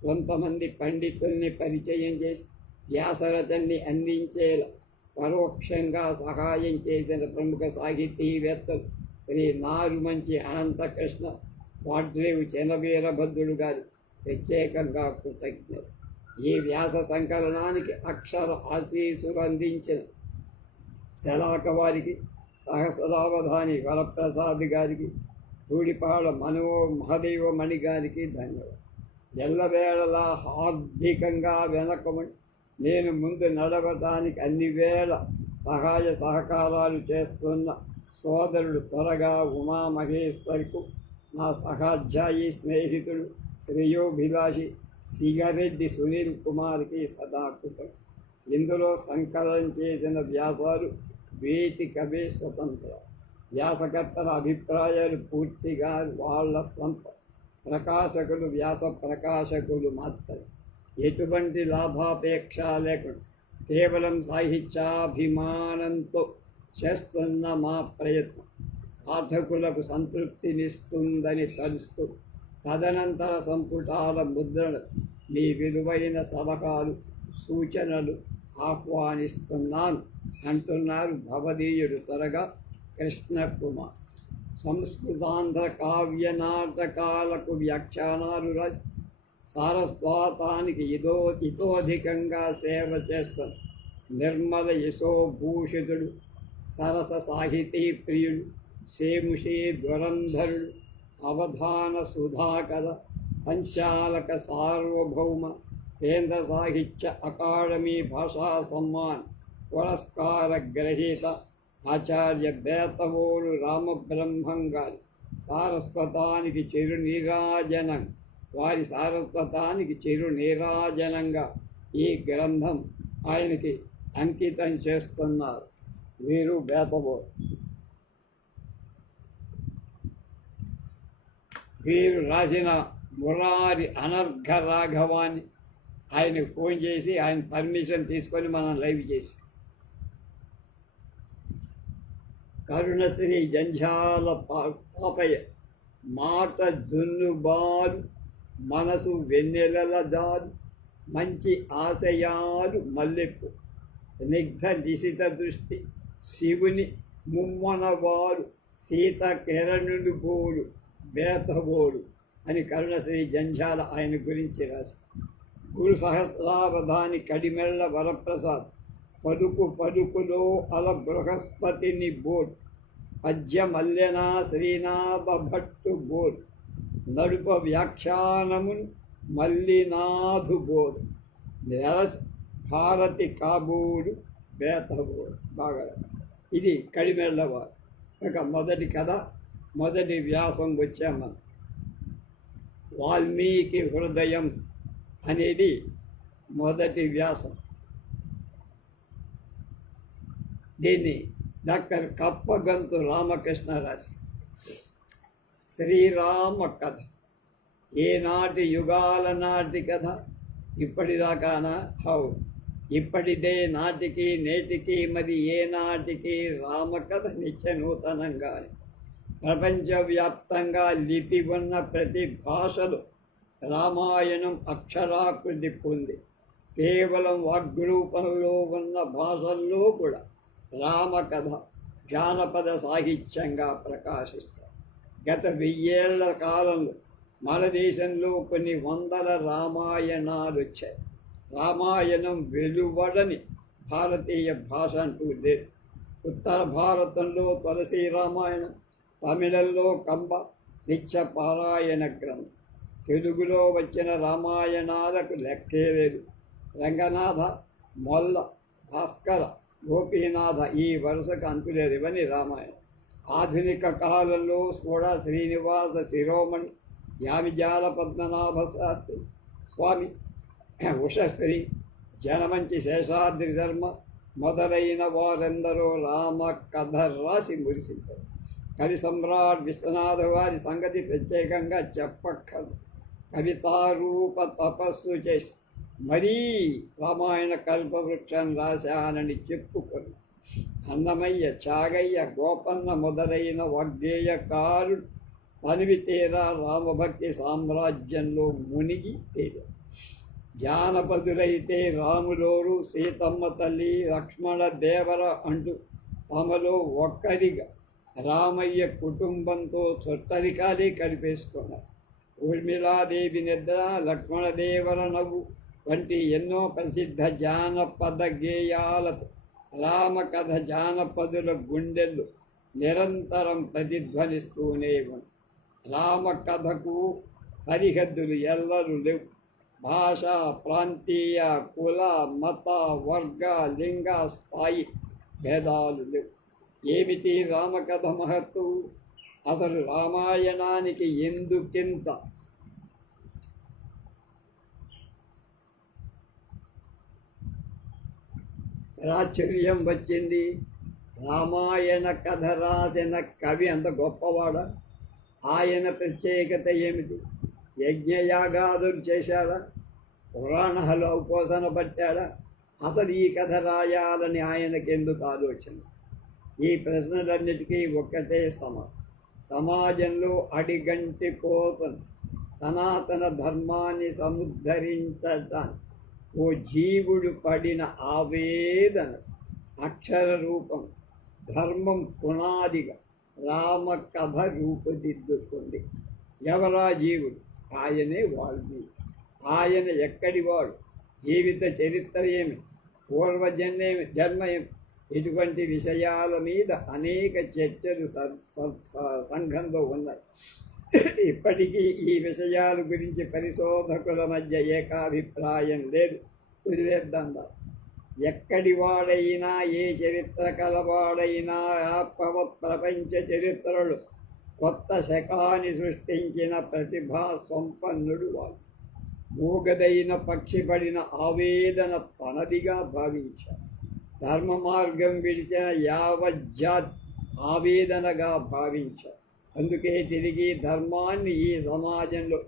కొంతమంది పండితుల్ని పరిచయం చేసి వ్యాసరచనని అందించేలా పరోక్షంగా సహాయం చేసిన ప్రముఖ సాహితీవేత్తలు శ్రీ నారుమంచి అనంతకృష్ణ, వాగ్దేవి చెన్నవీరభద్రుడు గారి ప్రత్యేకంగా కృతజ్ఞత. ఈ వ్యాస సంకలనానికి అక్షర ఆశీస్సులు అందించిన శలాక వారికి, సహస్రావధాని వరప్రసాద్ గారికి, చూడిపాళ మహదేవమణి గారికి ధన్యవాదాలు. ఎల్లవేళలా ఆర్థికంగా వెనకమని నేను ముందు నడవటానికి అన్ని వేళ సహాయ సహకారాలు చేస్తున్న సోదరుడు త్వరగా ఉమామహేశ్వరికు, నా సహాధ్యాయి స్నేహితుడు శ్రేయోభిలాషి సిగరెడ్డి సునీల్ కుమార్కి సదా కృతజ్ఞత. ఇందులో సంకలనం చేసిన వ్యాసాలు వేటికవే స్వతంత్ర. వ్యాసకర్తల అభిప్రాయాలు పూర్తిగా వాళ్ళ స్వంత. ప్రకాశకులు వ్యాస ప్రకాశకులు మాత్రమే. ఎటువంటి లాభాపేక్ష లేకుండా కేవలం సాహిత్యాభిమానంతో చేస్తున్న మా ప్రయత్నం పాఠకులకు సంతృప్తినిస్తుందని తలుస్తూ తదనంతర సంపుటాల ముద్రణ మీ విలువైన సలహాలు సూచనలు ఆహ్వానిస్తున్నాను అంటున్నారు భవదీయుడు త్వరగా కృష్ణకుమార్. సంస్కృతాంధ్ర కావ్య నాటకాలకు వ్యాఖ్యానాలు రాసి సారస్వతానికి ఇతోధికంగా సేవ చేస్తున్న నిర్మల యశోభూషితుడు, సరస సాహితీ ప్రియుడు, సేముషి దురంధరుడు, అవధాన సుధాకర, సంచాలక సార్వభౌమ, కేంద్ర సాహిత్య అకాడమీ భాషా సమ్మాన్ పురస్కార గ్రహీత ఆచార్య బేతవోలు రామబ్రహ్మం గారి సారస్వతానికి వారి సారస్వతానికి చిరు నీరాజనంగా ఈ గ్రంథం ఆయనకి అంకితం చేస్తున్నారు. వీరు బేతవోలు. వీరు రాసిన మురారి అనర్ఘ రాఘవాన్ని ఆయనకు ఫోన్ చేసి ఆయన పర్మిషన్ తీసుకొని మనం లైవ్ చేసి, కరుణశ్రీ జంఝాల పాపయ్య మాట జున్నుబాలు, మనసు వెన్నెలల దారు, మంచి ఆశయాలు మల్లెపు, స్నిగ్ధ నిశిత దృష్టి, శివుని ముమ్మనవారు, సీత కిరణులు బోలు బేతబోలు అని కరుణశ్రీ జంఝాల ఆయన గురించి రాశారు. గురు సహస్రావధాని కడిమెళ్ళ వరప్రసాద్ పలుకులో అల బృహస్పతిని బోల్, పద్య మల్లెనా శ్రీనాథ భట్టు బోల్, నడుప వ్యాఖ్యానమున్ మల్లినాథు బోల్, భారతి కాబూడు బేతబోడు. బాగా ఇది కడిమెళ్ళవారు. ఇక మొదటి కథ, మొదటి వ్యాసం వచ్చాము. వాల్మీకి హృదయం అనేది మొదటి వ్యాసం. దీన్ని డాక్టర్ కప్పగంతు రామకృష్ణ రాసి. శ్రీరామ కథ ఏనాటి యుగాల నాటి కథ, ఇప్పటిదాకానా? హౌ ఇప్పటిదే నాటికి నేటికి, మరి ఏనాటికి రామకథ నిత్య నూతనంగానే. ప్రపంచవ్యాప్తంగా లిపి ఉన్న ప్రతి భాషలో రామాయణం అక్షరాకృతి పొంది, కేవలం వాగ్రూపంలో ఉన్న భాషల్లో కూడా రామకథ జానపద సాహిత్యంగా ప్రకాశిస్తారు. గత 1000 ఏళ్ల కాలంలో మన దేశంలో కొన్ని వందల రామాయణాలు వచ్చాయి. రామాయణం వెలువడని భారతీయ భాష అంటూ లేదు. ఉత్తర భారతంలో తులసి రామాయణం, తమిళంలో కంబ నిత్య పారాయణ గ్రంథం, తెలుగులో వచ్చిన రామాయణాలకు లెక్కే లేదు. రంగనాథ, మొల్ల, భాస్కర, గోపీనాథ ఈ వరుసకు అంతులేదు. ఇవన్నీ రామాయణం. ఆధునిక కాలంలో కూడా శ్రీనివాస శిరోమణి, యామిజాల పద్మనాభ శాస్త్రి, స్వామి ఉషశ్రీ, జనమంచి శేషాద్రి శర్మ మొదలైన వారెందరో రామ కథ రాసి మురిసిపోయారు. కవి సమ్రాట్ విశ్వనాథ వారి సంగతి ప్రత్యేకంగా చెప్పక్కర్లేదు. కవితారూప తపస్సు చేసి మరీ రామాయణ కల్పవృక్షం రాశానని చెప్పుకొని అన్నమయ్య, చాగయ్య, గోపన్న మొదలైన వాగ్గేయకారుడు తనివి తీరా రామభక్తి సామ్రాజ్యంలో మునిగి తేలారు. జానపదులైతే రాములోరు, సీతమ్మ తల్లి, లక్ష్మణ దేవర అంటూ తమలో ఒక్కరిగా రామయ్య కుటుంబంతో చుట్టరికాలే కలిపేసుకున్నారు. ఊర్మిళాదేవి నిద్ర, లక్ష్మణదేవర నవ్వు వంటి ఎన్నో ప్రసిద్ధ జానపద గేయాలతో రామకథ జానపదుల గుండెల్లో నిరంతరం ప్రతిధ్వనిస్తూనే ఉంది. రామకథకు సరిహద్దులు ఎల్లరూ లేవు. భాష, ప్రాంతీయ, కుల, మత, వర్గ, లింగ, స్థాయి భేదాలు లేవు. ఏమిటి రామకథ మహత్తు? అసలు రామాయణానికి ఎందుకింత ప్రాచుర్యం వచ్చింది? రామాయణ కథ రాసిన కవి అంత గొప్పవాడా? ఆయన ప్రత్యేకత ఏమిటి? యజ్ఞయాగాదులు చేశాడా? పురాణాలు అవపోసన పట్టాడా? అసలు ఈ కథ రాయాలని ఆయనకెందుకు ఆలోచన? ఈ ప్రశ్నలన్నిటికీ ఒక్కటే సమాజంలో అడిగంటి పోతను సనాతన ధర్మాన్ని సముద్ధరించటానికి ఓ జీవుడు పడిన ఆవేదన అక్షర రూపం, ధర్మం పునాదిగా రామకథ రూపుదిద్దుకుంది. ఎవరా జీవుడు? ఆయనే వాల్మీకి. ఆయన ఎక్కడివాడు? జీవిత చరిత్ర ఏమి? జన్మ ఏమి? ఇటువంటి విషయాల మీద అనేక చర్చలు సంఘంలో ఉన్నాయి. ఇప్పటికీ ఈ విషయాల గురించి పరిశోధకుల మధ్య ఏకాభిప్రాయం లేదు. వదిలేద్దాం. ఎక్కడి వాడైనా, ఏ చరిత్ర కలవాడైనా ప్రపంచ చరిత్రలు కొత్త శకాన్ని సృష్టించిన ప్రతిభా సంపన్నుడు వాడు. మూగదైన పక్షి పడిన ఆవేదన తనదిగా భావించాడు. ధర్మ మార్గం విడిచిన యావజ్జాత్ ఆవేదనగా భావించాడు. అందుకే తిరిగి ధర్మాన్ని ఈ సమాజంలో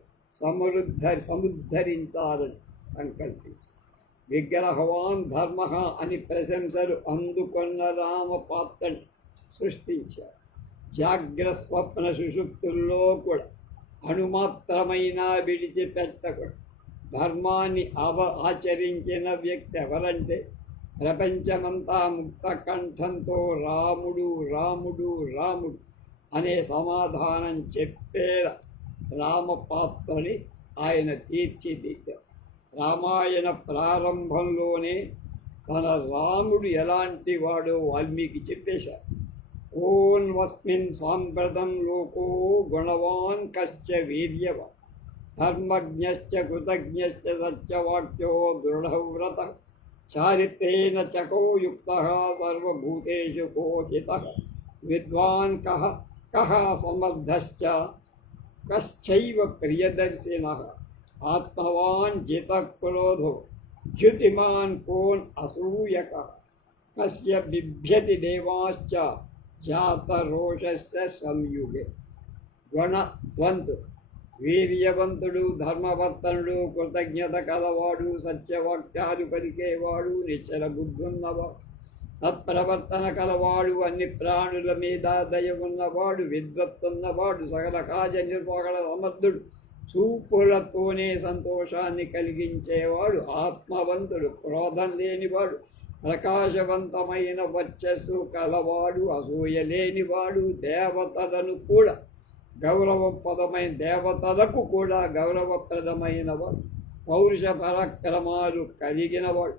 సముద్ధరించాలని సంకల్పించారు. విగ్రహవాన్ ధర్మ అని ప్రశంసలు అందుకున్న రామపాత్రని సృష్టించారు. జాగ్రస్వప్న సుషుప్తుల్లో కూడా అణుమాత్రమైన విడిచిపెట్టకూడదు. ధర్మాన్ని ఆచరించిన వ్యక్తి ఎవరంటే ప్రపంచమంతా ముక్త కంఠంతో రాముడు రాముడు రాముడు అనే సమాధానం చెప్పేలా రామపాత్రని ఆయన తీర్చిదిద్దారు. రామాయణ ప్రారంభంలోనే తన రాముడు ఎలాంటి వాడో వాల్మీకి చెప్పేశారు. ఓన్వస్మిన్ సాంప్రదం లోకో గుణవాన్ కశ్చ వీర్యవాన్ ధర్మజ్ఞశ్చ కృతజ్ఞశ్చ సత్యవాక్యో దృఢవ్రత చారిత్రేణ చకో యుక్తః సర్వభూతేషు కోహితః విద్వాన్ కః సమర్థశ్చ కశ్చైవ ప్రియదర్శినః ఆత్మవాన్ జితక్రోధో జ్యుతిమాన్ కోన్ అసూయకః కస్య బిభ్యతి దేవాశ్చ జాతరోషస్య సంయుగే. గుణవంతుడు, వీర్యవంతుడు, ధర్మవర్తనుడు, కృతజ్ఞత కలవాడు, సత్యవాక్యాలు పలికేవాడు, నిశ్చల బుద్ధున్నవాడు, సత్ప్రవర్తన కలవాడు, అన్ని ప్రాణుల మీద దయ ఉన్నవాడు, విద్వత్తున్నవాడు, సకల కార్యనిర్వహణ సమర్థుడు, చూపులతోనే సంతోషాన్ని కలిగించేవాడు, ఆత్మవంతుడు, క్రోధం లేనివాడు, ప్రకాశవంతమైన వర్చస్సు కలవాడు, అసూయ లేనివాడు, దేవతలకు కూడా గౌరవప్రదమైనవాడు, పౌరుష పరాక్రమాలు కలిగినవాడు.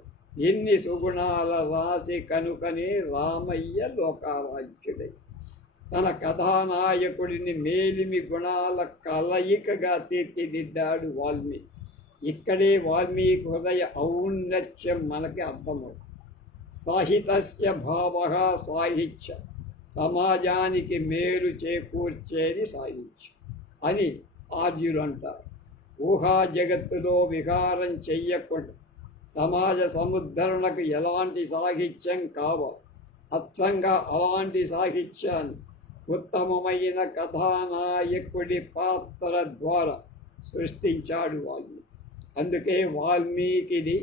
ఎన్ని సుగుణాల రాశి కనుకనే రామయ్య లోకారాజ్యుడై తన కథానాయకుడిని మేలిమి గుణాల కలయికగా తీర్చిదిద్దాడు వాల్మీకి. ఇక్కడే వాల్మీకి హృదయ ఔన్నత్యం మనకి అర్థమవుతుంది. సాహితస్య భావః సాహిత్య, సమాజానికి మేలు చేకూర్చేది సాహిత్యం అని ఆర్యులు అంటారు. ఊహా జగత్తులో విహారం చెయ్యకుండా సమాజ సముద్ధరణకు ఎలాంటి సాహిత్యం కావాలి, అచ్చంగా అలాంటి సాహిత్యాన్ని ఉత్తమమైన కథానాయకుడి పాత్ర ద్వారా సృష్టించాడు వాల్మీకి. అందుకే వాల్మీకిది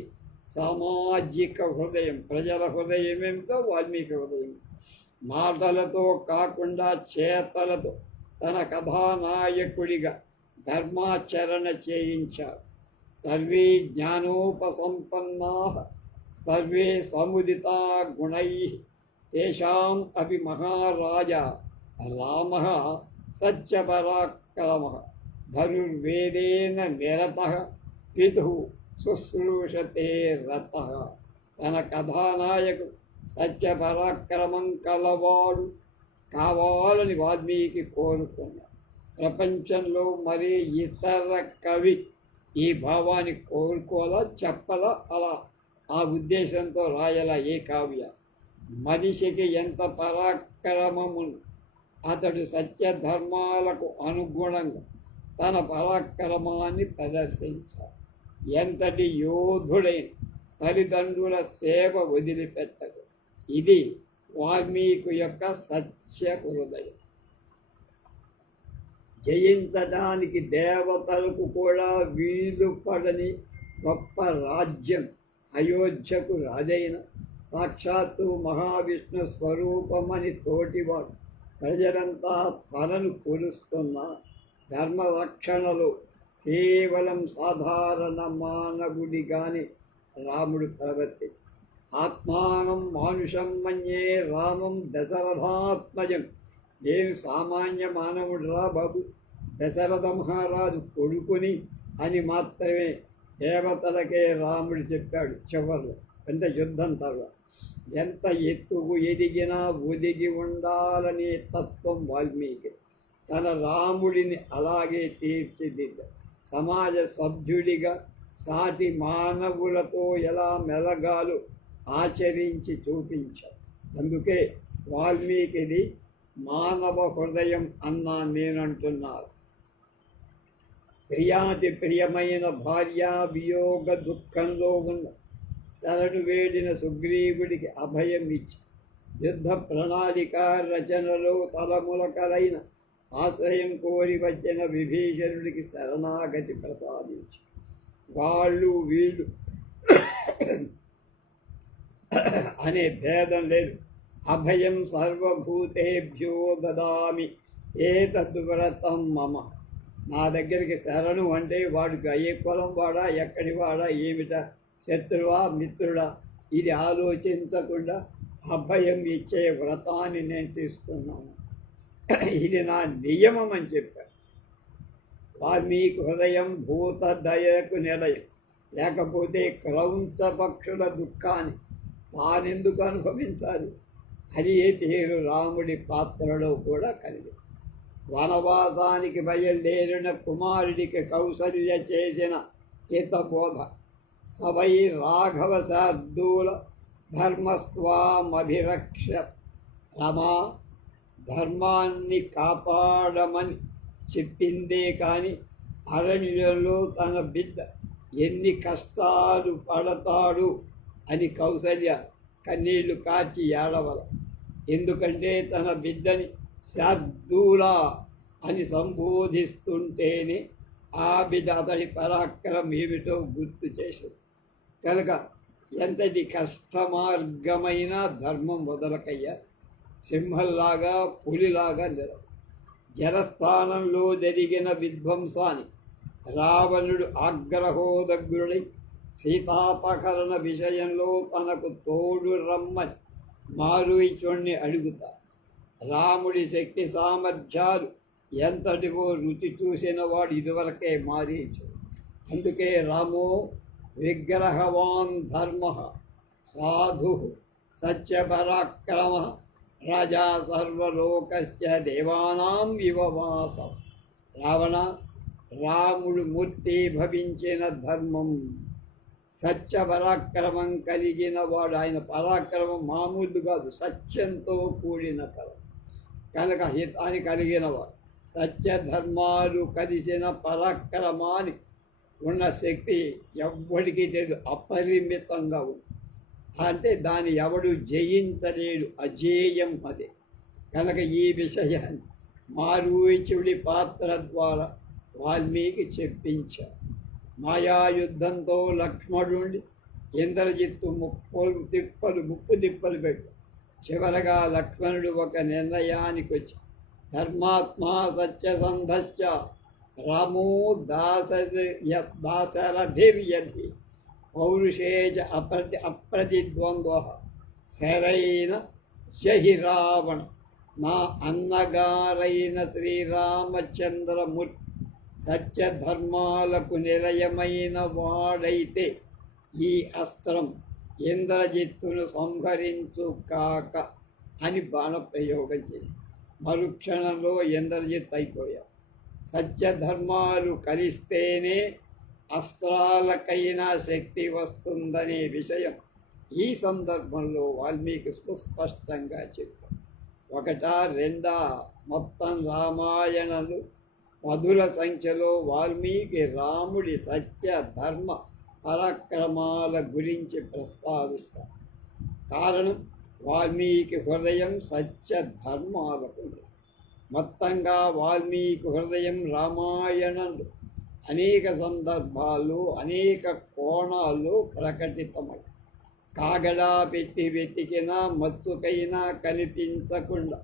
సామాజిక హృదయం. ప్రజల హృదయం ఏమిటో వాల్మీకి హృదయం. మాటలతో కాకుండా చేతలతో తన కథానాయకుడిగా ధర్మాచరణ చేయించారు. సర్వే జ్ఞానోపసంపన్నాః సర్వే సముదితా గుణైః తేషాం అపి మహారాజా రామ సత్యపరాక్రమ ధనుర్వేదేన నిరత పితు శుశ్రూషతే రత. తన కథానాయకుడు సత్యపరాక్రమం కలవాడు కావాలని వాల్మీకి కోరుకున్నాడు. ప్రపంచంలో మరే ఇతర కవి ఈ భావాన్ని కోరుకోలా, చెప్పలా, అలా ఆ ఉద్దేశంతో రాయలా ఏ కావ్య. మనిషికి ఎంత పరాక్రమము అతడు సత్యధర్మాలకు అనుగుణంగా తన పరాక్రమాన్ని ప్రదర్శించాలి. ఎంతటి యోధుడైన తల్లిదండ్రుల సేవ వదిలిపెట్టదు. ఇది వాల్మీకి యొక్క సత్య హృదయం. జయించడానికి దేవతలకు కూడా వీలు పడని గొప్ప రాజ్యం అయోధ్యకు రాజైన సాక్షాత్తు మహావిష్ణు స్వరూపమని తోటివాడు ప్రజలంతా తనను కొలుస్తున్న ధర్మరక్షణలో కేవలం సాధారణ మానవుడిగానే రాముడు ప్రవర్తించి ఆత్మానం మానుషం మన్యే రామం దశరథాత్మజం. నేను సామాన్య మానవుడు రా బాబు, దశరథ మహారాజు కొడుకుని అని మాత్రమే దేవతలకే రాముడు చెప్పాడు చివరిలో, అంటే యుద్ధం తర్వాత. ఎంత ఎత్తుకు ఎదిగినా ఒదిగి ఉండాలనే తత్వం వాల్మీకి. తన రాముడిని అలాగే తీర్చిదిద్దాడు. సమాజ సభ్యుడిగా సాటి మానవులతో ఎలా మెలగాలో ఆచరించి చూపించాడు. అందుకే వాల్మీకిది మానవ హృదయం అన్నా నేనంటున్నారు. ప్రియాతి ప్రియమైన భార్యా వియోగ దుఃఖంలో ఉన్న శరణు వేడిన సుగ్రీవుడికి అభయం ఇచ్చి యుద్ధ ప్రణాళిక రచనలో తలములకలైన ఆశ్రయం కోరి వచ్చిన విభీషణుడికి శరణాగతి ప్రసాదించి వాళ్ళు వీళ్ళు అనే భేదం లేదు. అభయం సర్వభూతేభ్యో దదామి ఏతద్వ్రతం మమ. నా దగ్గరికి శరణు అంటే వాడికి ఏ కులం వాడా, ఎక్కడి వాడా, ఏమిటా, శత్రువా మిత్రుడా, ఇది ఆలోచించకుండా అభయం ఇచ్చే వ్రతాన్ని నేను తీసుకున్నాను. ఇది నా నియమం అని చెప్పారు. వాల్మీకి హృదయం భూత దయకు నిలయం. లేకపోతే క్రౌంచ పక్షుల దుఃఖాన్ని తానెందుకు అనుభవించాలి? అది తీరు రాముడి పాత్రలో కూడా కలిగి. వనవాసానికి బయలుదేరిన కుమారుడికి కౌసల్య చేసిన హితబోధ సవై రాఘవ శార్దూల ధర్మస్వామభిరక్ష. రమా ధర్మాన్ని కాపాడమని చెప్పిందే కానీ అరణ్యంలో తన బిడ్డ ఎన్ని కష్టాలు పడతాడు అని కౌసల్య కన్నీళ్లు కార్చి ఏడవల. ఎందుకంటే తన బిడ్డని శార్దూలా అని సంబోధిస్తుంటేనే ఆ బిడ్డ అతడి పరాక్రమం ఏమిటో గుర్తు చేసింది. కనుక ఎంతటి కష్టమార్గమైన ధర్మం వదలకయ్యా. సింహంలాగా పులిలాగా నిలవ. జలస్థానంలో జరిగిన విధ్వంసాన్ని రావణుడు ఆగ్రహోదగ్రుడై సీతాపహరణ విషయంలో తనకు తోడు రమ్మని మారీచుణ్ణి అడుగుతా. రాముడి శక్తి సామర్థ్యాలు ఎంతటివో రుచి చూసిన వాడు ఇదివరకే మారీచుడు. అందుకే రామో విగ్రహవాన్ ధర్మ సాధు సత్యపరాక్రమ రాజా సర్వలోకస్య దేవానాం వివవాసం. రావణ, రాముడు మూర్తి భవించిన ధర్మం, సత్య పరాక్రమం కలిగిన వాడు. ఆయన పరాక్రమం మామూలు కాదు, సత్యంతో కూడిన పరం. కనుక హితాన్ని కలిగినవాడు. సత్యధర్మాలు కలిసిన పరాక్రమాన్ని ఉన్న శక్తి ఎవ్వడికి తెలియదు, అపరిమితంగా ఉంది. అంటే దాన్ని ఎవడు జయించలేడు, అజేయం అదే. కనుక ఈ విషయాన్ని మారీచుడి పాత్ర ద్వారా వాల్మీకి చెప్పించారు. మాయాయుద్ధంతో లక్ష్మణుడి ఇంద్రజిత్తు ముప్పు తిప్పలు పెట్టు. చివరగా లక్ష్మణుడు ఒక నిర్ణయానికి వచ్చి ధర్మాత్మా సత్యసంధశ్చ రామో దాశరథిర్యధి పౌరుషేజ అప్రతిద్వంద్వ శరైన జహి రావణ నా అన్నగారైన శ్రీరామచంద్రమూర్తి సత్యధర్మాలకు నిలయమైన వాడైతే ఈ అస్త్రం ఇంద్రజిత్తును సంహరించు కాక అని బాణప్రయోగం చేసి మరుక్షణంలో ఇంద్రజిత్ అయిపోయాడు. సత్యధర్మాలు కలిస్తేనే అస్త్రాలకైనా శక్తి వస్తుందనే విషయం ఈ సందర్భంలో వాల్మీకి సుస్పష్టంగా చెప్పారు. ఒకటా రెండా మొత్తం రామాయణలు పదుల సంఖ్యలో వాల్మీకి రాముడి సత్య ధర్మ పరాక్రమాల గురించి ప్రస్తావిస్తారు. కారణం వాల్మీకి హృదయం సత్య ధర్మాలకు. మొత్తంగా వాల్మీకి హృదయం రామాయణంలో అనేక సందర్భాల్లో అనేక కోణాల్లో ప్రకటితమై కాగడా పెట్టి వెతికినా మత్తుకైనా కనిపించకుండా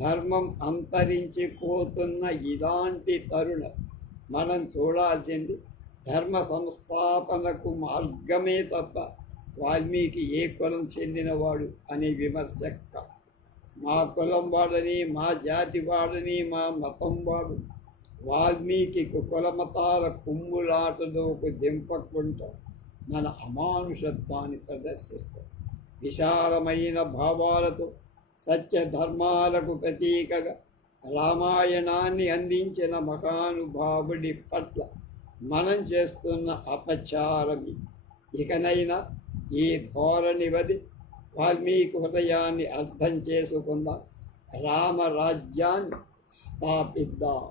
ధర్మం అంతరించిపోతున్న ఇలాంటి తరుణం మనం చూడాల్సింది ధర్మ సంస్థాపనకు మార్గమే తప్ప వాల్మీకి ఏ కులం చెందినవాడు అనే విమర్శ కాదు. మా కులం వాడని, మా జాతి వాడని, మా మతం వాడు వాల్మీకి కులమతాల కుమ్ములాటలోకి దింపకుండా మన అమానుషత్వాన్ని ప్రదర్శిస్తాం. విశాలమైన భావాలతో సత్యధర్మాలకు ప్రతీకగా రామాయణాన్ని అందించిన మహానుభావుడి పట్ల మనం చేస్తున్న అపచారం. ఇకనైనా ఈ ధోరణి వది వాల్మీకి హృదయాన్ని అర్థం చేసుకుందాం, రామరాజ్యాన్ని స్థాపిద్దాం.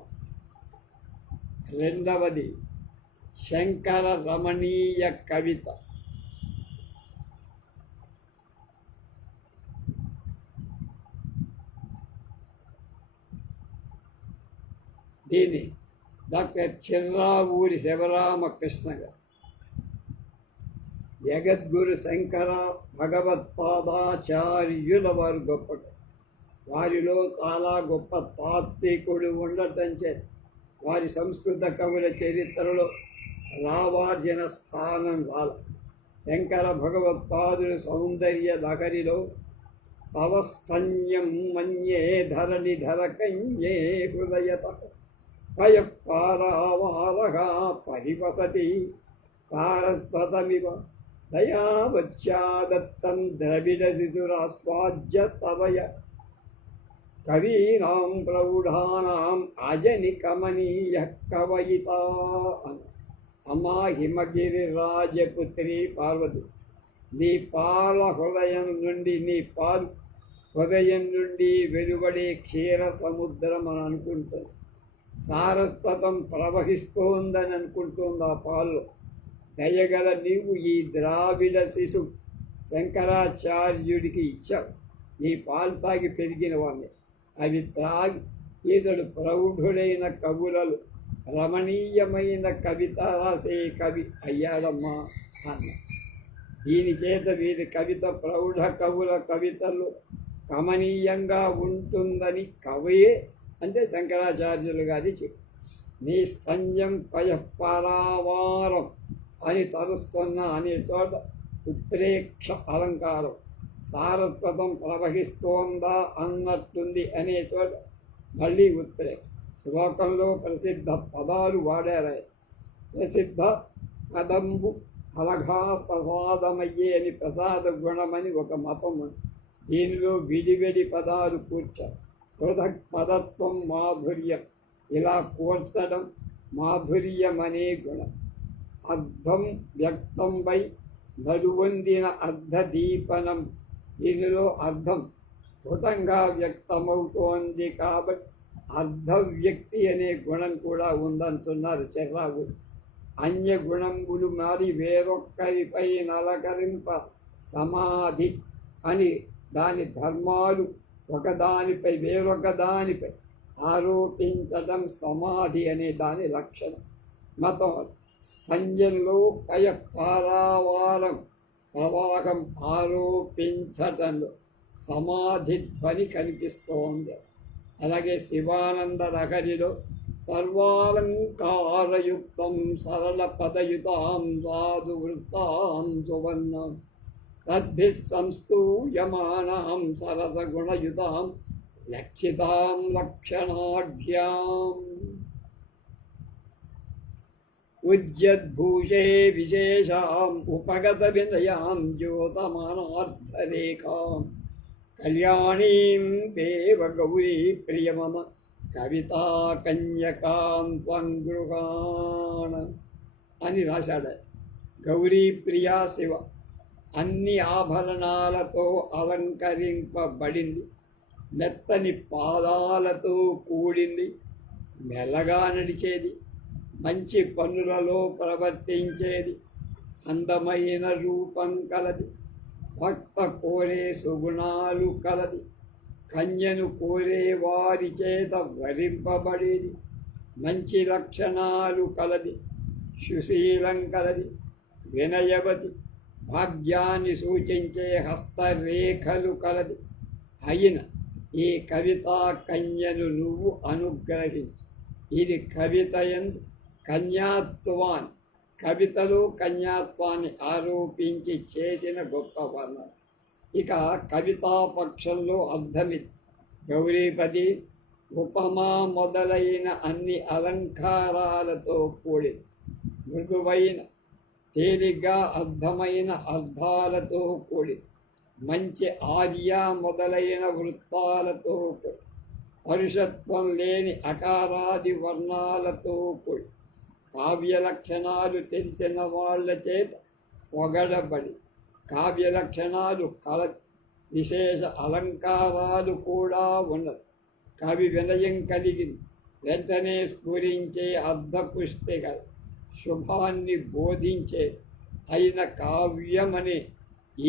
రెండవది శంకర రమణీయ కవిత. దీన్ని డాక్టర్ చిర్రావూరి శివరామకృష్ణ గారు జగద్గురు శంకర భగవత్పాదాచార్యుల వారు గొప్ప, వారిలో చాలా గొప్ప తాత్వికుడు ఉండటంచే వారి సంస్కృత కవుల చరిత్రలో రావార్జన స్థానం రాల. శంకర భగవత్పాదులు సౌందర్య లహరిలో తవస్థన్యం మన్యే ధరణి ధరకన్యే హృదయత పయపారావారగా పరివసతి సారస్వతమివ దయావచ్చాదత్తం ద్రవిడ శిశురాస్వాద్య తవయ కవీనాం ప్రౌఢానాం అజని కమనీయ కవయితా. అమ్మా హిమగిరి రాజపుత్రి పార్వతి, నీ పాల హృదయం నుండి, నీ పాలు హృదయం నుండి వెలువడే క్షీర సముద్రం అని అనుకుంటుంది. సారస్వతం ప్రవహిస్తోందని అనుకుంటుంది. ఆ పాలు దయగల నీవు ఈ ద్రావిడ శిశు శంకరాచార్యుడికి ఇచ్చావు. నీ పాలు తాగి పెరిగిన వాడిని. అవి త్రాగి ఈతడు ప్రౌఢుడైన కవులలో రమణీయమైన కవిత రాసే కవి అయ్యాడమ్మా అన్న. దీని చేత వీరి కవిత ప్రౌఢ కవుల కవితలు కమనీయంగా ఉంటుందని కవయే అంటే శంకరాచార్యులు గారి చెప్పు. నీ స్థంజం పయపరావారం అని తరుస్తున్న అనే చోట ఉత్ప్రేక్ష అలంకారం, సారస్వతం ప్రవహిస్తోందా అన్నట్టుంది అనే చోట మళ్ళీ ఉత్ప్రేక్ష. శ్లోకంలో ప్రసిద్ధ పదాలు వాడారు. ప్రసిద్ధ పదంబు అలఘా ప్రసాదమయ్యే అని ప్రసాద గుణమని ఒక మతం ఉంది. దీనిలో విడివిడి పదాలు కూర్చారు. పృథక్ పదత్వం మాధుర్యం, ఇలా కూర్చడం మాధుర్యం అనే గుణం. అర్థం వ్యక్తంపై నలువొందిన అర్ధదీపనం, దీనిలో అర్థం స్ఫుటంగా వ్యక్తమవుతోంది కాబట్టి అర్ధవ్యక్తి అనే గుణం కూడా ఉందంటున్నారు చెర్రావు. అన్య గుణంబులు మారి వేరొక్కరిపై నలకరింప సమాధి అని దాని ధర్మాలు ఒకదానిపై వేరొక దానిపై ఆరోపించడం సమాధి అనే దాని లక్షణం. మతం స్థంజంలో కయ పారావారం ప్రవాహం ఆరోపించటంలో సమాధి ధ్వని కనిపిస్తోంది. అలాగే శివానంద లహరిలో సర్వాలంకారయుక్తం సరళ పదయుతాం సాధు వృత్తాం సువర్ణం సద్భిః సంస్తూయమానాం సరసగుణయుతాం లక్షితాం లక్షణాఢ్యాం ఉద్యద్భూషే విశేషాం ఉపగత వినయాం జ్యోతమానార్థరేఖాం కళ్యాణీం దేవ గౌరీ ప్రియమమ కవితా కన్యకాం త్వం గృహాణ అని రాశాడు. గౌరీ ప్రియా శివ అన్ని ఆభరణాలతో అలంకరింపబడింది, మెత్తని పాదాలతో కూడింది, మెల్లగా నడిచేది, మంచి పనులలో ప్రవర్తించేది, అందమైన రూపం కలది, భక్త కోరే సుగుణాలు కలది, కన్యను కోరే వారి చేత వరింపబడేది, మంచి లక్షణాలు కలది, సుశీలం కలది, వినయవతి, భాగ్యాన్ని సూచించే హస్తరేఖలు కలది అయిన ఈ కవితా కన్యను నువ్వు అనుగ్రహించు. ఇది కవితయందు కన్యాత్వాన్ని, కవితలో కన్యాత్వాన్ని ఆరోపించి చేసిన గొప్ప వర్ణన. ఇక కవితాపక్షంలో అర్థమిది. గౌరీపది ఉపమా మొదలైన అన్ని అలంకారాలతో కూడింది, మృదువైన తేలిగ్గా అర్థమైన అర్థాలతో కూడింది, మంచి ఆర్య మొదలైన వృత్తాలతో కూడి, పరుషత్వం లేని అకారాది వర్ణాలతో కూడి, కావ్య లక్షణాలు తెలిసిన వాళ్ళ చేత పొగడబడి, కావ్య లక్షణాలు విశేష అలంకారాలు కూడా ఉన్నది. కవి వినయం కలిగింది, వెంటనే స్ఫురించే అర్ధపుష్టిక శుభాన్ని బోధించే అయిన కావ్యమనే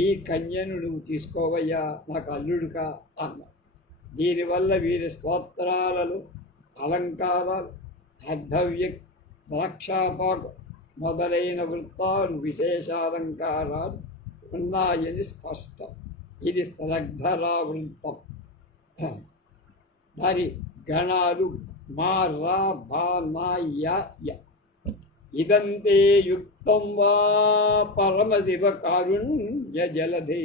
ఈ కన్యను నువ్వు తీసుకోవయ్యా, నాకు అల్లుడుగా అన్న. దీనివల్ల వీరి స్తోత్రాలలో అలంకారాలు, అర్ధవ్య, ద్రాక్షాపాకు మొదలైన వృత్తాలు, విశేషాలంకారాలు ఉన్నాయని స్పష్టం. ఇది శ్రద్ధరా వృత్తం. దాని గణాలు మా రా బా నా య. ఇదంతే యుక్తం వా పరమశివ కారుణ్య జలధే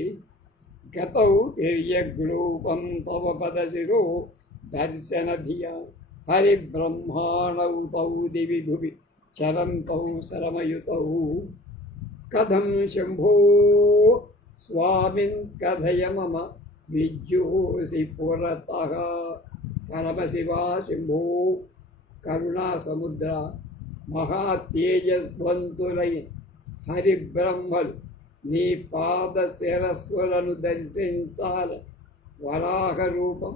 గతౌ తిర్యగ్రూపం తవ పదశిరో దర్శనధియా హరిబ్రహ్మాణౌ తౌ దివి భువి చరంతౌ శరమయుతౌ కథం శంభో స్వామిన్ కథయ మమ విద్యోసి పురతః. పరమశివా శంభో కరుణా సముద్ర, మహాతేజస్వంతులై హరిబ్రహ్మలు నీ పాద శిరస్సులను దర్శించాల. వరాహ రూపం,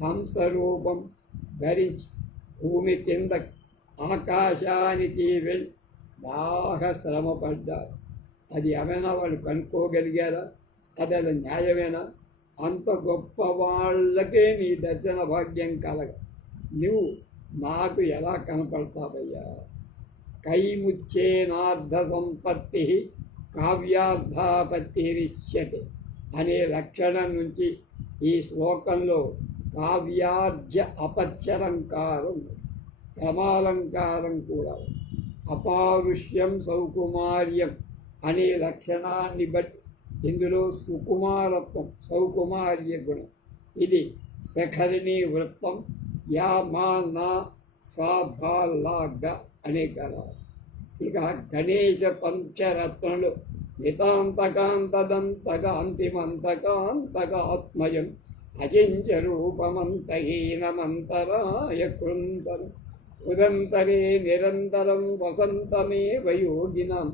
హంస రూపం ధరించి భూమి కింద ఆకాశానికి వెళ్ళి బాగా శ్రమపడ్డారు. అది ఏమైనా వాళ్ళు కనుక్కోగలిగారా? అది న్యాయమేనా? అంత గొప్ప వాళ్ళకే నీ దర్శన భాగ్యం కలగ, నువ్వు నాకు ఎలా కనపడతావయ్యా? కైముచ్చేనార్థ సంపత్తి కావ్యార్థాపత్తిరిష్యతే అనే లక్షణం నుంచి ఈ శ్లోకంలో కావ్యార్జ అపత్యలంకారం, క్రమాలంకారం కూడా, అపారుష్యం సౌకుమార్యం అనే లక్షణాన్ని బట్టి ఇందులో సుకుమారత్వం, సౌకుమార్య గుణం. ఇది శఖరిణి వృత్తం. యా మా నా సా భా లా గ అనే కదా. ఇక గణేశ పంచరత్నలు నితాంతకాంతదంతక అంతిమంతకాంతక ఆత్మయం అచించ రూపమంతహీనమంతరాయ కృంతరం ఉదంతరే నిరంతరం వసంతమేవ యోగినాం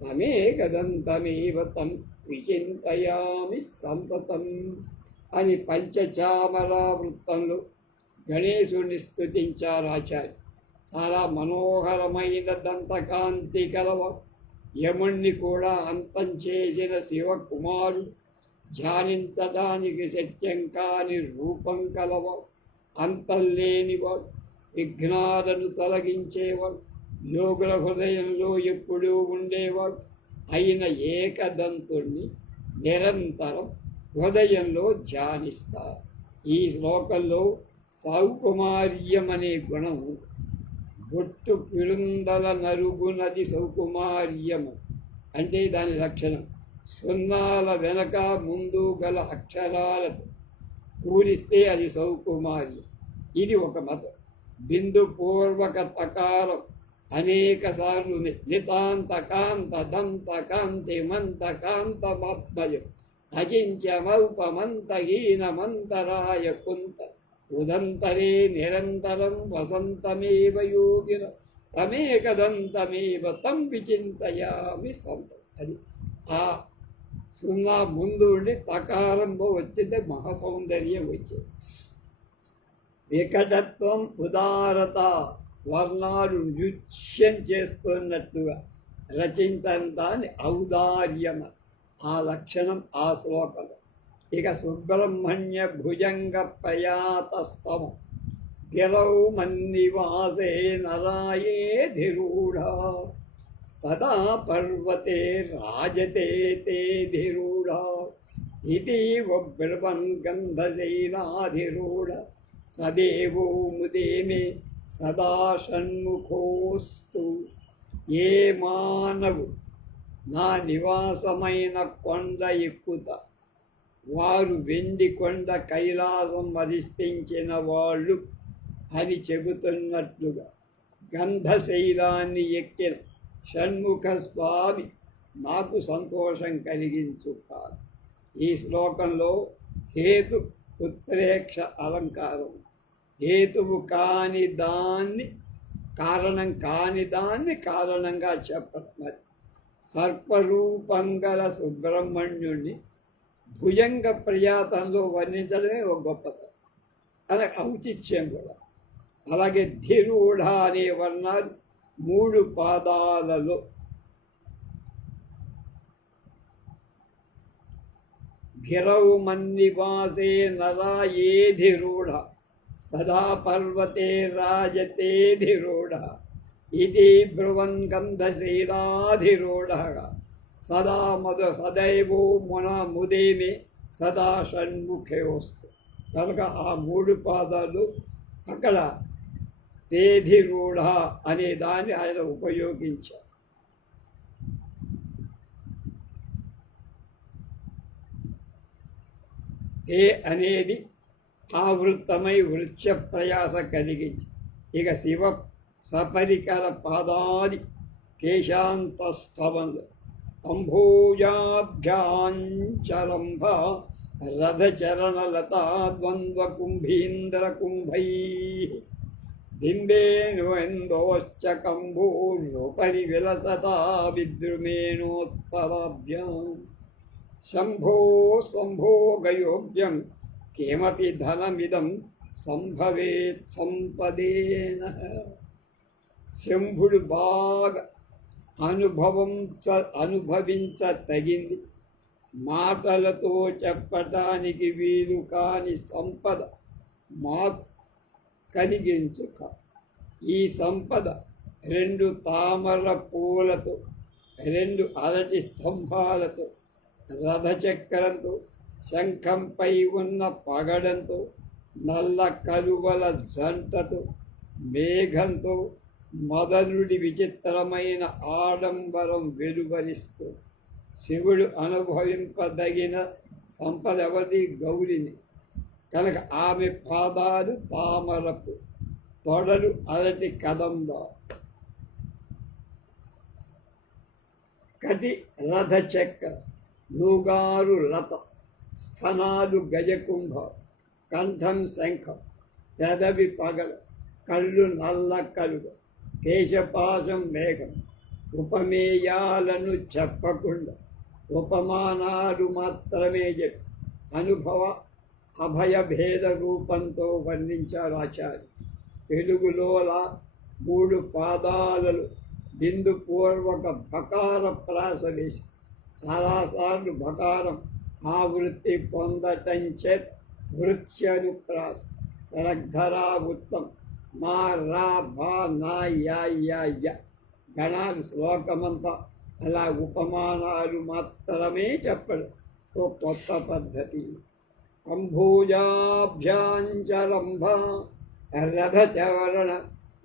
తమేకదంతమేవ తం విచింతయామి సంతతం అని పంచచామర వృత్తంలో గణేశుని స్తుతించారు ఆచార్య. చాలా మనోహరమైన దంతకాంతి కలవ, యముణ్ణి కూడా అంతం చేసిన శివకుమారుడు, ధ్యానించడానికి శక్యం కాని రూపం కలవ, అంతం లేనివాడు, విఘ్నాలను తొలగించేవాడు, యోగుల హృదయంలో ఎప్పుడూ ఉండేవాడు అయిన ఏకదంతుణ్ణి నిరంతరం హృదయంలో ధ్యానిస్తారు. ఈ శ్లోకంలో సౌకుమార్యం అనే గుణం, బొట్టు పిరుందల నరుగునది సౌకుమార్యము అంటే దాని లక్షణం. సున్నాల వెనక ముందు గల అక్షరాలతో పూరిస్తే అది సౌకుమారి. ఇది ఒక మతం. బిందు పూర్వక తకారం అనేక సార్లు నితాంత కాంత దంత కాంతి మంత కాంత మాత్మయం అచింత్యమల్పమంత హీనమంతరాయ కుంత ఉదంతరే నిరంతరం వసంతమేవ యోగిన తమేకదంతమేవ తం విచింతయామి సంతం. అది ఆ సున్నా ముందు ఉండి తకారంలో వచ్చిందే మహాసౌందర్యం వచ్చేది. వికటత్వం ఉదారత, వర్ణాలు నృత్యం చేస్తున్నట్టుగా రచించంతాన్ని ఔదార్యం, ఆ లక్షణం ఆ శ్లోకంలో. ఇక సుబ్రహ్మణ్య భుజంగ ప్రయాతస్తవం గిరౌ మన్నివాసే నరాయేధిరూఢ స్తదా పర్వతే రాజతే తే ధిరూఢ ఇదీవ బ్రవన్ గంధశైలాధిరూఢ సదేవో ముదేమే సదా షణ్ముఖోస్తు. ఏ మానవు నా నివాసమైన కొండ ఎక్కుత వారు వెండి కొండ కైలాసం అధిష్ఠించిన వాళ్ళు అని చెబుతున్నట్లుగా గంధశైలాన్ని ఎక్కిన షణ్ముఖ స్వామి నాకు సంతోషం కలిగించు కాదు. ఈ శ్లోకంలో హేతు ఉత్ప్రేక్ష అలంకారం. హేతువు కాని దాన్ని కారణం కాని దాన్ని కారణంగా చెప్పడం. మరి సర్పరూపంగల సుబ్రహ్మణ్యుణ్ణి భుజంగ ప్రయాతంలో వర్ణించడమే ఒక గొప్పతనం, అలాగే ఔచిత్యం కూడా. అలాగే ధిరూఢ అనే వర్ణాలు 3 పాదాలలో గిరౌ మన్నివాసే నరా ఏధిరూఢ సదా పర్వతే రాజతే ధిరూఢ ఇది బ్రువన్ గంధశైలాధిరూఢ సదా సదైవో మున ముదేమి సదా షణ్ముఖే వస్తు. కనుక ఆ 3 పాదాలు అక్కడ తేధిరూఢ అనే దాన్ని ఆయన ఉపయోగించారు. తే అనేది ఆవృత్తమై వృక్ష ప్రయాస కలిగించి. ఇక శివ సపరికర పాదాది కేశాంతస్తవంలో అంభోజాభ్యాంచరంభ రథచరణలతా ద్వంద్వ కుంభీంద్ర కుంభై బింబేనుందోశ్చ కంభోపరి విలసతా విద్రుమేణోత్పదాభ్యాం శంభో సంభోగయోగ్యం కిమపి ధనమిదం సంభవేత్ సంపదేన. శంభుడు బాగా అనుభవించ తగింది, మాటలతో చెప్పటానికి వీలు కాని సంపద మాకు కలిగించుక. ఈ సంపద 2 తామర పూలతో, 2 అరటి స్తంభాలతో, రథచక్రంతో, శంఖంపై ఉన్న పగడంతో, నల్ల కలువల జంటతో, మేఘంతో, మదనుడి విచిత్రమైన ఆడంబరం వెలువరిస్తూ. శివుడు అనుభవింపదగిన సంపద ఎవరి? గౌరిని. కనుక ఆమె పాదాలు తామరపు, తొడలు అరటి కదంబ, కటి రథచక్ర, నూగారు లత, స్థనాలు గజకుంభ, కంఠం శంఖం, పెదవి పగడ, కళ్ళు నల్ల కలుగ, కేశపాశం మేఘం. ఉపమేయాలను చెప్పకుండా ఉపమానాలు మాత్రమే చెప్పి అనుభవ అభయభేద రూపంతో వర్ణించారు ఆచార్య. తెలుగులోలా 3 పాదాలలో బిందు పూర్వక భకార ప్రాస వేసి చాలాసార్లు భకారం ఆవృత్తి పొందటం చేత వృత్స్యను ప్రాస శరగ్ధరా ఉత్తం మా రా భా నా యా గణాలు శ్లోకమంతా అలా ఉపమానాలు మాత్రమే చెప్పడం కొత్త పద్ధతి. అంభోజాభ్యాంచరంభ రథచవరణ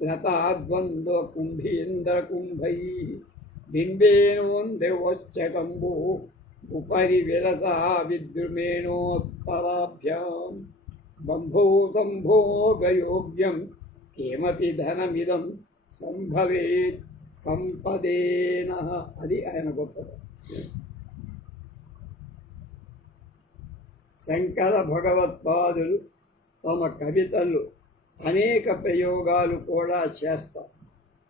లతాద్వంద్వ కుంభీంద్ర కుంభై బింబేనోందేవశ్చ కంభో ఉపరి విరసా విద్రుమేణోత్పదాభ్యాం బంభూతం భోగయోగ్యం కేమపి ధనమిదం సంభవేత్ సంపదేన. అది ఆయన గొప్పది. శంకర భగవత్పాదులు తమ కవితలు అనేక ప్రయోగాలు కూడా చేస్తారు.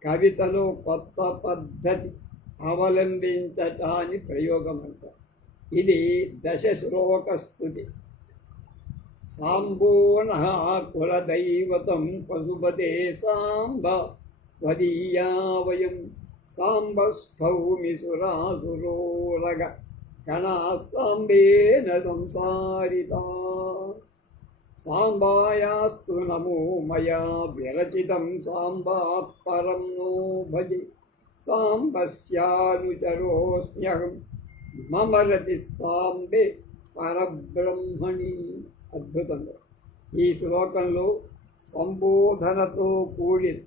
కవితలో కొత్త పద్ధతి అవలంబించటాన్ని ప్రయోగం అంటారు. ఇది దశ శ్లోక స్థుతి. సాంబోనః కులదైవతం పశుపతే సాంబ త్వదీయా వయం సాంబస్థౌమి సురాసురోరగ గణా సాంబేన సంసారితా. సాంబాయాస్తు నమో మయా విరచితం సాంబాత్ పరం నో భజే సాంబస్యానుచరోస్మ్యహం మమ రతి సాంబే పరబ్రహ్మణి. అద్భుతంగా ఈ శ్లోకంలో సంబోధనతో కూడిన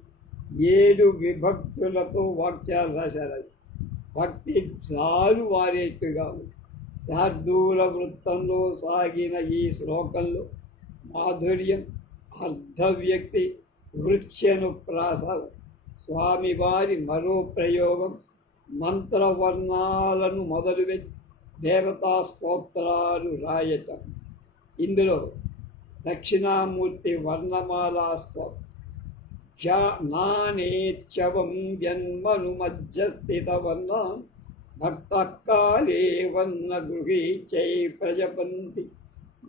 7 విభక్తులతో వాక్యాలు రాశారు. భక్తి చాలు వారేట్టుగా శార్దూల వృత్తంలో సాగిన ఈ శ్లోకంలో మాధుర్యం, అర్ధవ్యక్తి, వృత్యనుప్రాసాలు, స్వామివారి మరో ప్రయోగం, మంత్రవర్ణాలను మొదలుపెట్టి దేవతా స్తోత్రాలు రాయటం. ఇందులో దక్షిణామూర్తి వర్ణమాలా స్తోత్రం, నానేత్యవం జన్మనుమజ్జస్థితవర్ణాన్ భక్తకాలే వర్ణ గృహీచై ప్రజపంతి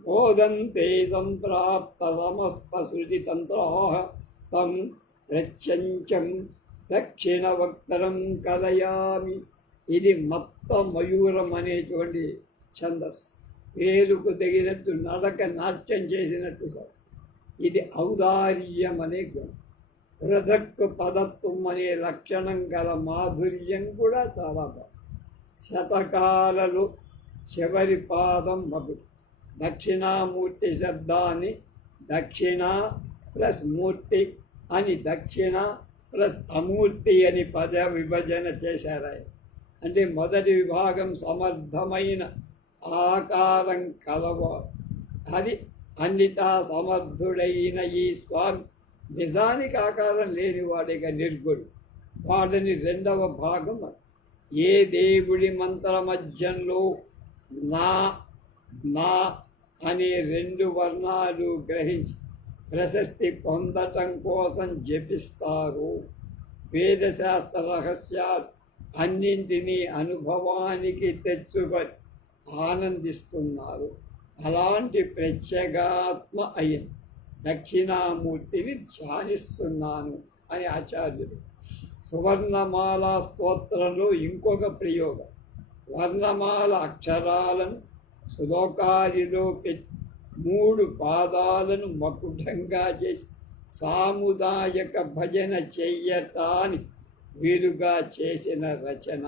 మోదంతే సంప్రాప్త సమస్త సృజితంత్రాః తం ప్రత్యంచం దక్షిణవక్తరం కలయామి. ఇది మత్త మయూరం అనేటువంటి ఛందస్సు. వేలుకు తగినట్టు నడక నాట్యం చేసినట్టు సార్. ఇది ఔదార్యం అనే గుణం. పృథక్ పదత్వం అనే లక్షణం గల మాధుర్యం కూడా చాలా బాగుంది. శతకాలలో చివరి పాదం మగుడు. దక్షిణామూర్తి శబ్దాన్ని దక్షిణ ప్లస్ మూర్తి అని, దక్షిణ ప్లస్ అమూర్తి అని పద విభజన చేశారు. అంటే మొదటి విభాగం సమర్థమైన ఆకారం కలవాడు, అది అన్నిటా సమర్థుడైన ఈ స్వామి నిజానికి ఆకారం లేనివాడిగా నిర్గుడు. వాడిని రెండవ భాగం ఏ దేవుడి మంత్రమధ్యంలో నా నా అనే 2 వర్ణాలు గ్రహించి ప్రశస్తి పొందటం కోసం జపిస్తారు. వేదశాస్త్ర రహస్యాలు అన్నింటినీ అనుభవానికి తెచ్చుకొని ఆనందిస్తున్నారు. అలాంటి ప్రత్యేగాత్మ అయిన దక్షిణామూర్తిని ధ్యానిస్తున్నాను అని ఆచార్యుడు. సువర్ణమాల స్తోత్రంలో ఇంకొక ప్రయోగం, వర్ణమాల అక్షరాలను శ్లోకాదిలో పెట్టి 3 పాదాలను మకుటంగా చేసి సాముదాయక భజన చెయ్యటానికి వీలుగా చేసిన రచన.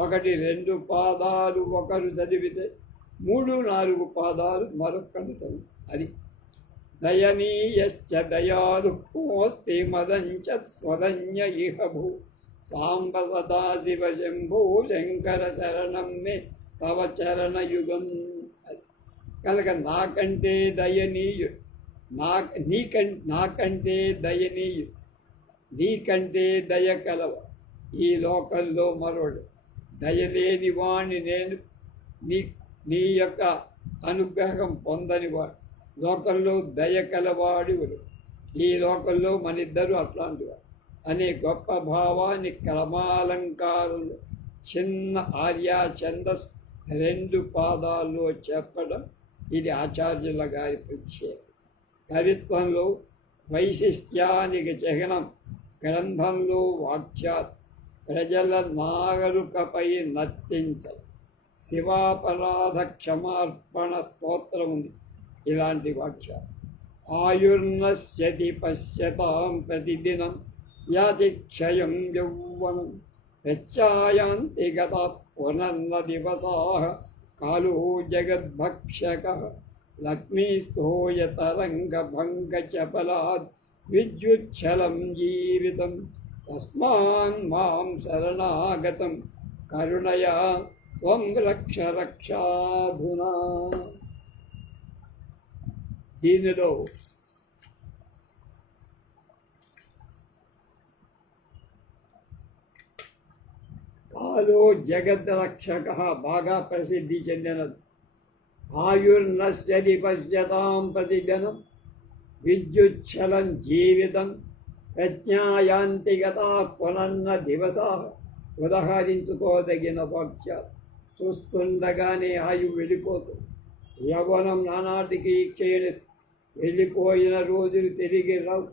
1, 2 పాదాలు ఒకరు చదివితే 3, 4 పాదాలు మరొకరు చదువు. అది దయనీయశ్చ దయాలుకోస్తి మదంచ స్వదన్య ఇహ భూ సాంబ సదాశివ శంభో శంకర శరణం మే తవ చరణయుగం. కనుక నాకంటే దయనీయుడు, నాకంటే దయనీయుడు, నీకంటే దయ కలవ ఈ లోకంలో మరోడు. దయలేని వాణ్ణి నేను, నీ యొక్క అనుగ్రహం పొందనివాడు. లోకంలో దయ కలవాడివుడు. ఈ లోకంలో మనిద్దరూ అట్లాంటివాడు అనే గొప్ప భావాన్ని క్రమాలంకారంలో చిన్న ఆర్యా ఛందస్ 2 పాదాల్లో చెప్పడం ఇది ఆచార్యుల గారి ప్రత్యేకత. కవిత్వంలో వైశిష్ట్యానికి చిహ్నం గ్రంథంలో వాక్యాలు ప్రజల నాగరుకపై నర్తించదు. శివాపరాధ క్షమార్పణ స్తోత్రం ఉంది. ఇలాంటి వాక్యాలు ఆయుర్నశ్యతి పశ్యతాం ప్రతిదినం యాతి క్షయం యౌవనం యచ్ఛాయాంతి గతా పునర్న దివసాః కాలో జగద్భక్షకః లక్ష్మీస్థోయ తరంగభంగ చపలాద్ విద్యుచ్ఛలం జీవితం తస్మాన్ మాం శరణాగతం కరుణయా త్వం రక్ష రక్షాధునా. దీనిలో కాలో జగద్రక్షక బాగా ప్రసిద్ధి చెందినది. ఆయుర్నశ్యతి పశ్యతాం ప్రతిగణం విద్యుచ్చలం జీవితం ప్రజ్ఞాయాంతి గతా పునన్న దివసా ఉదహరించుకోదగిన వాక్యాలు. చూస్తుండగానే ఆయువు వెళ్ళిపోతుంది. యవ్వనం నానాటికి క్షీణిస్తుంది. వెళ్ళిపోయిన రోజులు తిరిగి రావు.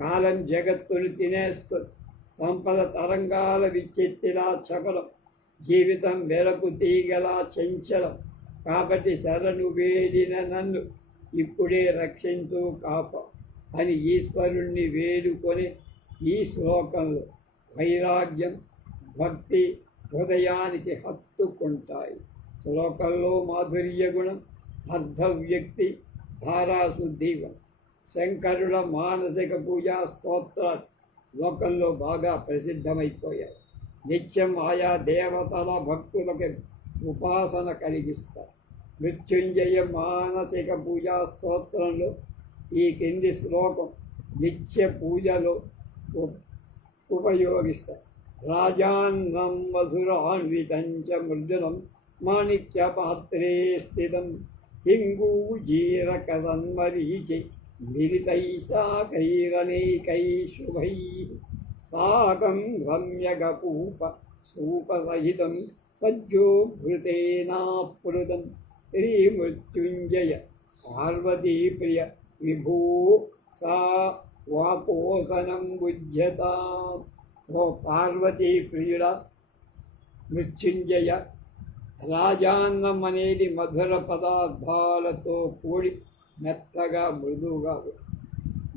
కాలం జగత్తును తినేస్తుంది. సంపద తరంగాల విచ్చెత్తిలా చపలం, జీవితం వెరకు తీగలా చంచలం. కాబట్టి శరణు వేడిన నన్ను ఇప్పుడే రక్షించు కాప అని ఈశ్వరుణ్ణి వేడుకొని ఈ శ్లోకంలో వైరాగ్యం భక్తి హృదయానికి హత్తుకుంటాయి. శ్లోకంలో మాధుర్య గుణం, అర్ధవ్యక్తి, ధారాశుద్ధి గుణం. శంకరుల మానసిక పూజా స్తోత్రాలు లోకంలో బాగా ప్రసిద్ధమైపోయాయి. నిత్యం ఆయా దేవతల భక్తులకి ఉపాసన కలిగిస్తారు. మృత్యుంజయ మానసిక పూజా స్తోత్రంలో ఈ కింది శ్లోకం నిత్య పూజలో ఉపయోగిస్తారు. రాజాన్నం మధురాన్వితంచ మృదులం మాణిక్య పాత్రే స్థితం హింగూజీరక సన్మరీచి మిలితై సాకైరనేకై శుభై సాకం సమ్యగపూప సూపసహితం సజ్జోభృతేనాప్లుతం శ్రీమృత్యుంజయ పార్వతీప్రియ విభూ సా వాపోసనం బుధ్యతా. ఓ పార్వతీ ప్రియుడ మృత్యుంజయ, రాజాన్నం అనేది మధుర పదార్థాలతో కూడి మెత్తగా మృదువుగా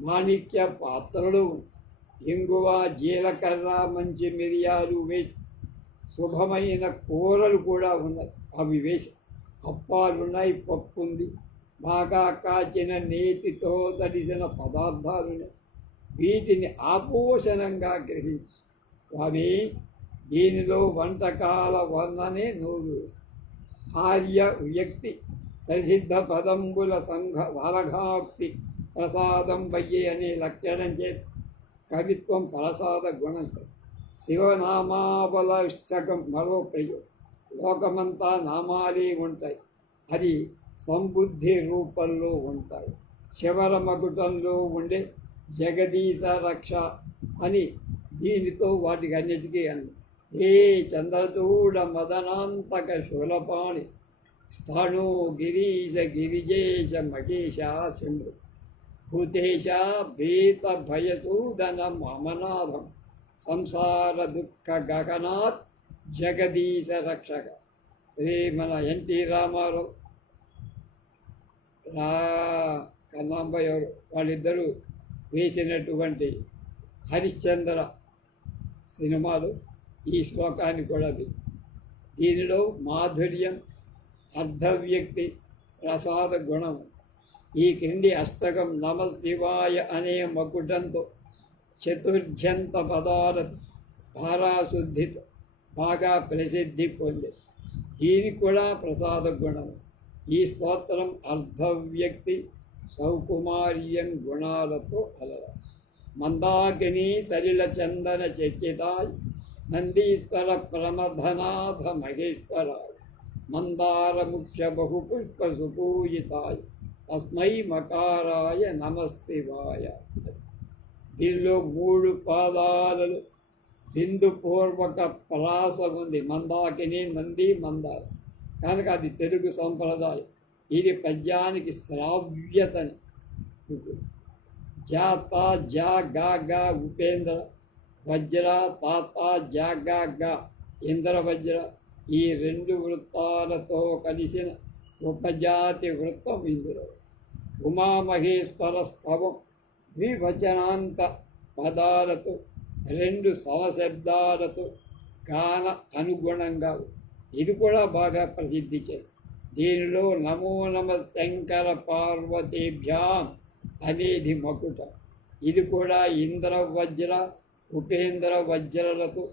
మాణిక్య పాత్రలు, ఇంగువ, జీలకర్ర, మంచి మిరియాలు వేసి శుభమైన కూరలు కూడా ఉన్నాయి. అవి వేసి అప్పాలున్నాయి, పప్పు ఉంది, బాగా కాచిన నేతితో తడిసిన పదార్థాలున్నాయి. వీటిని ఆపోషణంగా గ్రహించు స్వామి. దీనిలో వంటకాల వర్ణనే నూరు. ఆర్య వ్యక్తి ప్రసిద్ధ పదంబుల సలఘాక్తి ప్రసాదం వయ్యే అనే లక్షణం చేత కవిత్వం ప్రసాద గుణం. శివనామావల శకం మరో ప్రయోగం. లోకమంతా నామాలే ఉంటాయి, అది సంబుద్ధి రూపంలో ఉంటాయి. శివర మకుటంలో ఉండే జగదీశ రక్ష అని దీనితో వాటికి అన్నిటికీ అన్న. ఏ చంద్రచూడ మదనాంతక శూలపాణి స్థాణు గిరీశ గిరిజేశ మహేశ చంద్రు భూతేశ భీత భయసూదన మమనాథం సంసార దుఃఖ గగనాత్ జగదీశ రక్షక. శ్రీ మన ఎన్టీ రామారావు కన్నాంబయ్య వాళ్ళిద్దరూ వేసినటువంటి హరిశ్చంద్ర సినిమాలు ఈ శ్లోకాన్ని కూడా దీనిలో మాధుర్యం, అర్ధవ్యక్తి, ప్రసాద గుణం. ఈ క్రింది అష్టకం నమ శివాయ అనే మకుటంతో చతుర్ధ్యంత పదాలతో ధారాశుద్ధితో బాగా ప్రసిద్ధి పొంది దీనికి కూడా ప్రసాద గుణం. ఈ స్తోత్రం అర్ధవ్యక్తి సౌకుమార్యం గుణాలతో అలర. మందాకిని సలిల చందన చర్చితాయ్ నందీశ్వర ప్రమథనాథ మహేశ్వరాయ మందార ముఖ్య బహుపుష్ప సుపూజితాయ తస్మై మకారాయ నమః శివాయ. దీనిలో 3 పాదాలలో బిందుపూర్వక ప్రాస ఉంది. మందాకిని, నంది, మందార కనుక అది తెలుగు సంప్రదాయం. ఇది పద్యానికి శ్రావ్యతని. జాత జా గా గా ఉపేంద్ర వజ్ర తాత జా గా గా ఇంద్ర వజ్ర. ఈ 2 వృత్తాలతో కలిసిన ఉపజాతి వృత్తం ఇందులో. ఉమామహేశ్వర స్తవం ద్వివచనాంత పదాలతో 2 సమశబ్దాలతో గాన అనుగుణంగా ఇది కూడా బాగా ప్రసిద్ధి చెంది. దీనిలో నమో నమ శంకర పార్వతీభ్యాం అనేది మకుట. ఇది కూడా ఇంద్ర వజ్ర ఉపేంద్ర వజ్రలతో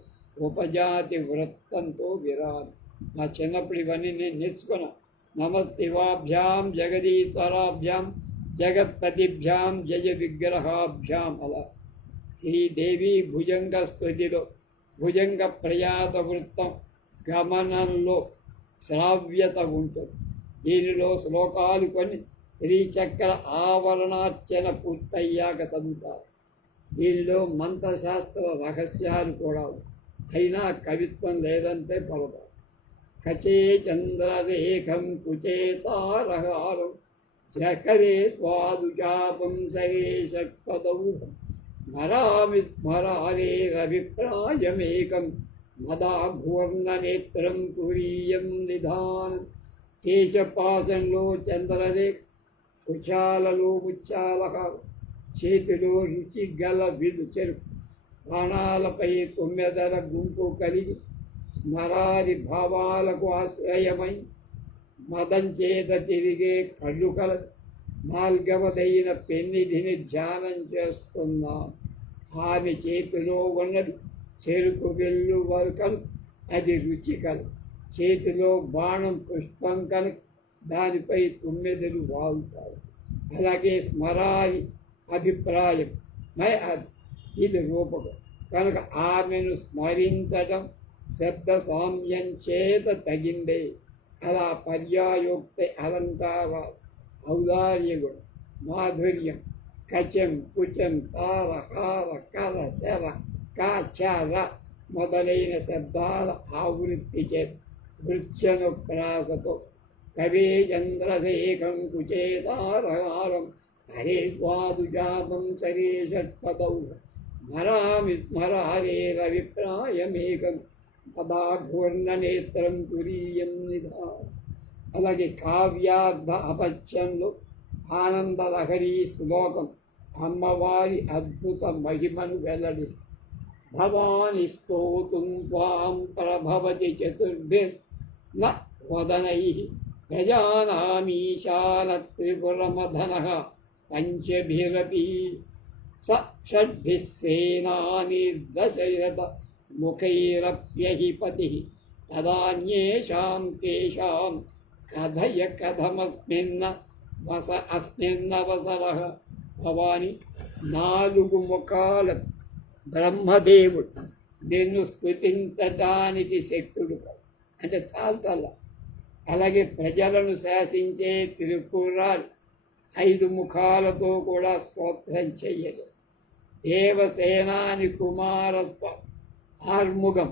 ఉపజాతి వృత్తంతో విరాదు. నా చిన్నప్పుడు ఇవన్నీ నేను నేర్చుకున్నా. నమ శివాభ్యాం జగదీశ్వరాభ్యాం జగత్పతిభ్యాం జయ విగ్రహాభ్యాం. అలా శ్రీదేవి భుజంగ స్తుతిలో భుజంగ ప్రయాత వృత్తం గమనంలో శ్రావ్యత ఉంటుంది. దీనిలో శ్లోకాలు కొన్ని శ్రీచక్ర ఆవరణార్చన పూర్తయ్యాక చదువుతారు. దీనిలో మంత్రశాస్త్ర రహస్యాలు కూడా అయినా కవిత్వం లేదంటే పొరపాటు. కచే చంద్రరేఖం కుచే తారహారం శకరే స్వాదుచాపం సరే షట్పదౌహం స్మరామిస్మరారేరభిప్రాయమేకం మదాఘూర్ణనేత్రం కురీయం నిధానం. కేశపాశంలో చంద్రరేఖ, కుశాలలో ముచ్చాలహారం, చేతిలో రుచి గల విలు చెరుకు, బాణాలపై తొమ్మిదర గుంపు కలిగి స్మరారి భావాలకు ఆశ్రయమై మదం చేత తిరిగే కళ్ళు కల నాల్గవదైన పెన్నిధిని ధ్యానం చేస్తున్నా. ఆమె చేతిలో ఉన్నది చెరుకు వెళ్ళు వరకలు, అది రుచికలు. చేతిలో బాణం పుష్పం కనుక దానిపై తొమ్మిదలు వాగుతారు. అలాగే స్మరాయి అభిప్రాయం ఇది రూపకం కనుక ఆమెను స్మరించడం శబ్ద సామ్యం చేత తగిందే. అలా పర్యాయోక్తి అలంకార ఔదార్యగుణ మాధుర్యం కచం కుచం తార హార కర శర కాచర మొదలైన శబ్దాల ఆవృత్తి చే వృత్యనుప్రాసతో కవే చంద్రశేఖం కుచేతారహారం హరే స్వాదుజాపం సరే షట్పదౌ స్మరామి స్మరారేరభిప్రాయమేకం పదాఘూర్ణనేత్రం కురీయం నిధా. అలాగే కావ్యార్థ అపత్యంలో ఆనందలహరీ శ్లోకం అమ్మవారి అద్భుత మహిమను వెల్లడిస్తుంది. భవాని స్తోతుం త్వాం ప్రభవతి చతుర్భిర్న వదనైః ప్రజానామీశాన త్రిపురమధనః పంచభిరపి స షడ్భిः సేనానిర్దశరథ ముఖైరప్యహి పతిః తదాన్యేషాం తేషాం కథయ అస్మిన్నవసరః. భవాని 4 ముఖాలతో బ్రహ్మదేవుడు నిన్ను స్తుతించటానికి శక్తుడు కాదు అంటే చాలతల్లా. అలాగే ప్రజలను శాసించే త్రిపురాలు 5 ముఖాలతో కూడా స్తోత్రం చెయ్యదు. దేవసేనాని కుమారత్వ ఆర్ముగం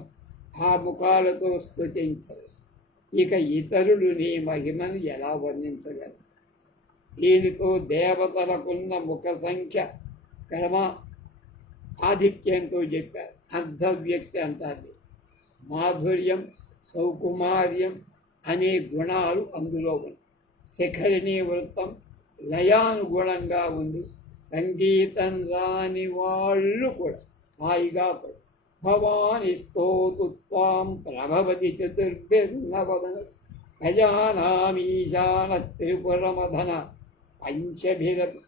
ఆ ముఖాలతో స్తుతించరు. ఇక ఇతరులు నీ మహిమను ఎలా వర్ణించగలరు? దీనితో దేవతలకున్న ముఖ సంఖ్య క్రమ ఆధిక్యంతో చెప్పారు. అర్ధవ్యక్తి అంటారు. మాధుర్యం, సౌకుమార్యం అనే గుణాలు అందులో ఉన్నాయి. శిఖరిణి వృత్తం లయానుగుణంగా ఉంది. సంగీతం రాని వాళ్ళు కూడా హాయిగా పడు. భవాని స్తోతు త్వాం ప్రభవతి చతుర్భిర్నవదన ప్రజానామీశాన త్రిపురమధన పంచభిరపి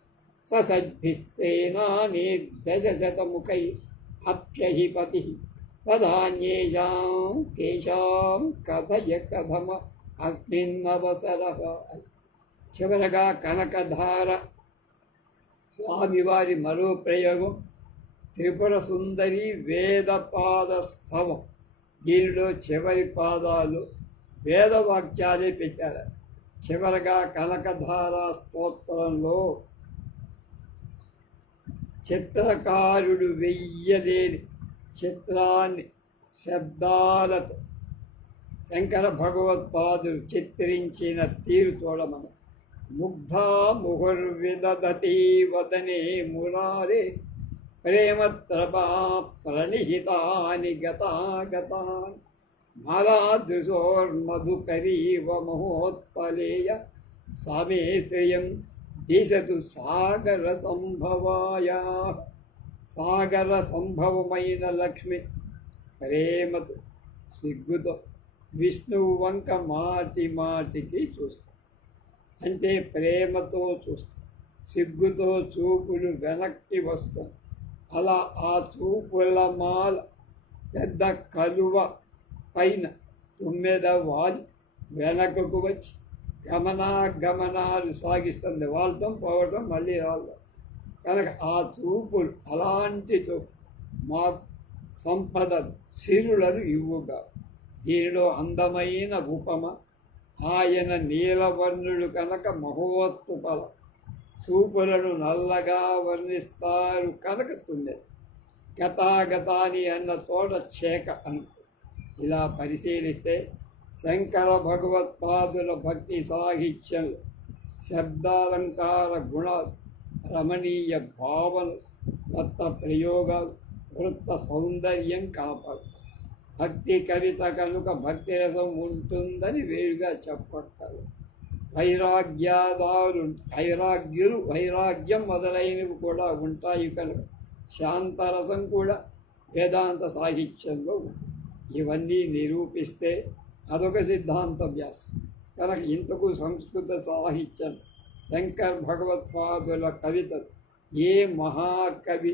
ససద్భిः సేనానిర్దశశతముఖై అప్యహి పతిః తదాన్యేషాం కేషాం కథయ కథమ అస్మిన్నవసరః. చివరగా కనకధార స్వామివారి మరో ప్రయోగం త్రిపుర సుందరి వేదపాదస్తవం. దీనిలో చివరి పాదాలు వేదవాక్యాలే పెట్టారు. చివరగా కనకధార స్తోత్రంలో చిత్రకారుడు వెయ్యలేని చిత్రాన్ని శబ్దాలతో శంకర భగవత్పాదులు చిత్రించిన తీరు చూడమని. ముగ్ధా ముహుర్విదధతి వదనే మురారే ప్రేమత్రపా ప్రణిహితాని గతాగతాని మాలాదృశోర్మధుకరీవ మహోత్పలేయ సామే శ్రియం దిశతు సాగర సంభవాయ. సాగర సంభవమైన లక్ష్మి ప్రేమతో సిగ్గుతో విష్ణువు వంక మాటి మాటికి చూస్తాం. అంటే ప్రేమతో చూస్తాం, సిగ్గుతో చూపులు వెనక్కి వస్తాం. అలా ఆ చూపుల మాల పెద్ద కలువ పైన 9 వాలి వెనకకు వచ్చి గమనాలు సాగిస్తుంది, వాళ్ళటం పోవటం మళ్ళీ రావటం. కనుక ఆ చూపులు అలాంటి మా సంపద సిరులను ఇవ్వుగా. దీనిలో అందమైన ఉపమ, ఆయన నీలవర్ణుడు కనుక మహోత్పల చూపులను నల్లగా వర్ణిస్తారు కనుక తున్నది. గతాగతాని అన్న తోట చేక అనుకో. ఇలా పరిశీలిస్తే శంకర భగవత్పాదుల భక్తి సాహిత్యం శబ్దాలంకార గుణ రమణీయ భావన కొత్త ప్రయోగాలు వృత్త సౌందర్యం కాపాడు. భక్తి కవిత కనుక భక్తి రసం ఉంటుందని వేరుగా చెప్పక్కర్లేదు. వైరాగ్యం మొదలైనవి కూడా ఉంటాయి కనుక శాంతరసం కూడా వేదాంత సాహిత్యంలో ఉంది. ఇవన్నీ నిరూపిస్తే అదొక సిద్ధాంత వ్యాసం. కనుక ఇంతకు సంస్కృత సాహిత్యం శంకర్ భగవత్పాదుల కవితలు ఏ మహాకవి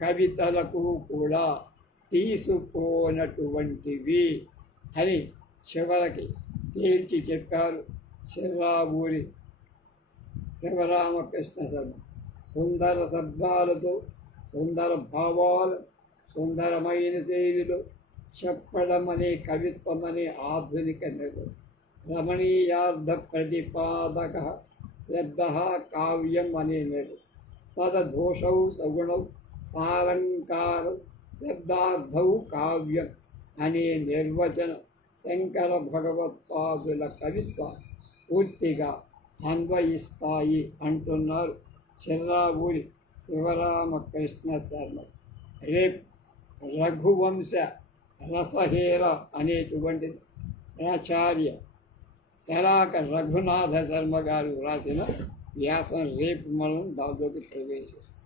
కవితలకు కూడా తీసుకోనటువంటివి అని చివరికి తేల్చి చెప్పారు శర్రావూరి శివరామకృష్ణ శర్మ. సుందర శబ్దాలతో, సుందర భావాలు, సుందరమైన శైలిలో చెప్పడం అనే కవిత్వం అనే ఆధునిక నిర్వచనం. రమణీయార్థ ప్రతిపాదక శబ్ద కావ్యం అనే నిర్వచనం. తదోషౌ సగుణౌ సాలంకారం శబ్దార్థౌ కావ్యం అనే నిర్వచనం శంకర భగవత్పాదుల కవిత్వ పూర్తిగా అన్వయిస్తాయి అంటున్నారు చిర్రావూరి శివరామకృష్ణ శర్మ. రేపు రఘువంశ రసహేర అనేటువంటిది ఆచార్య శరాక రఘునాథ శర్మ గారు రాసిన వ్యాసం. రేపు మనం దాంట్లోకి ప్రవేశిస్తాం.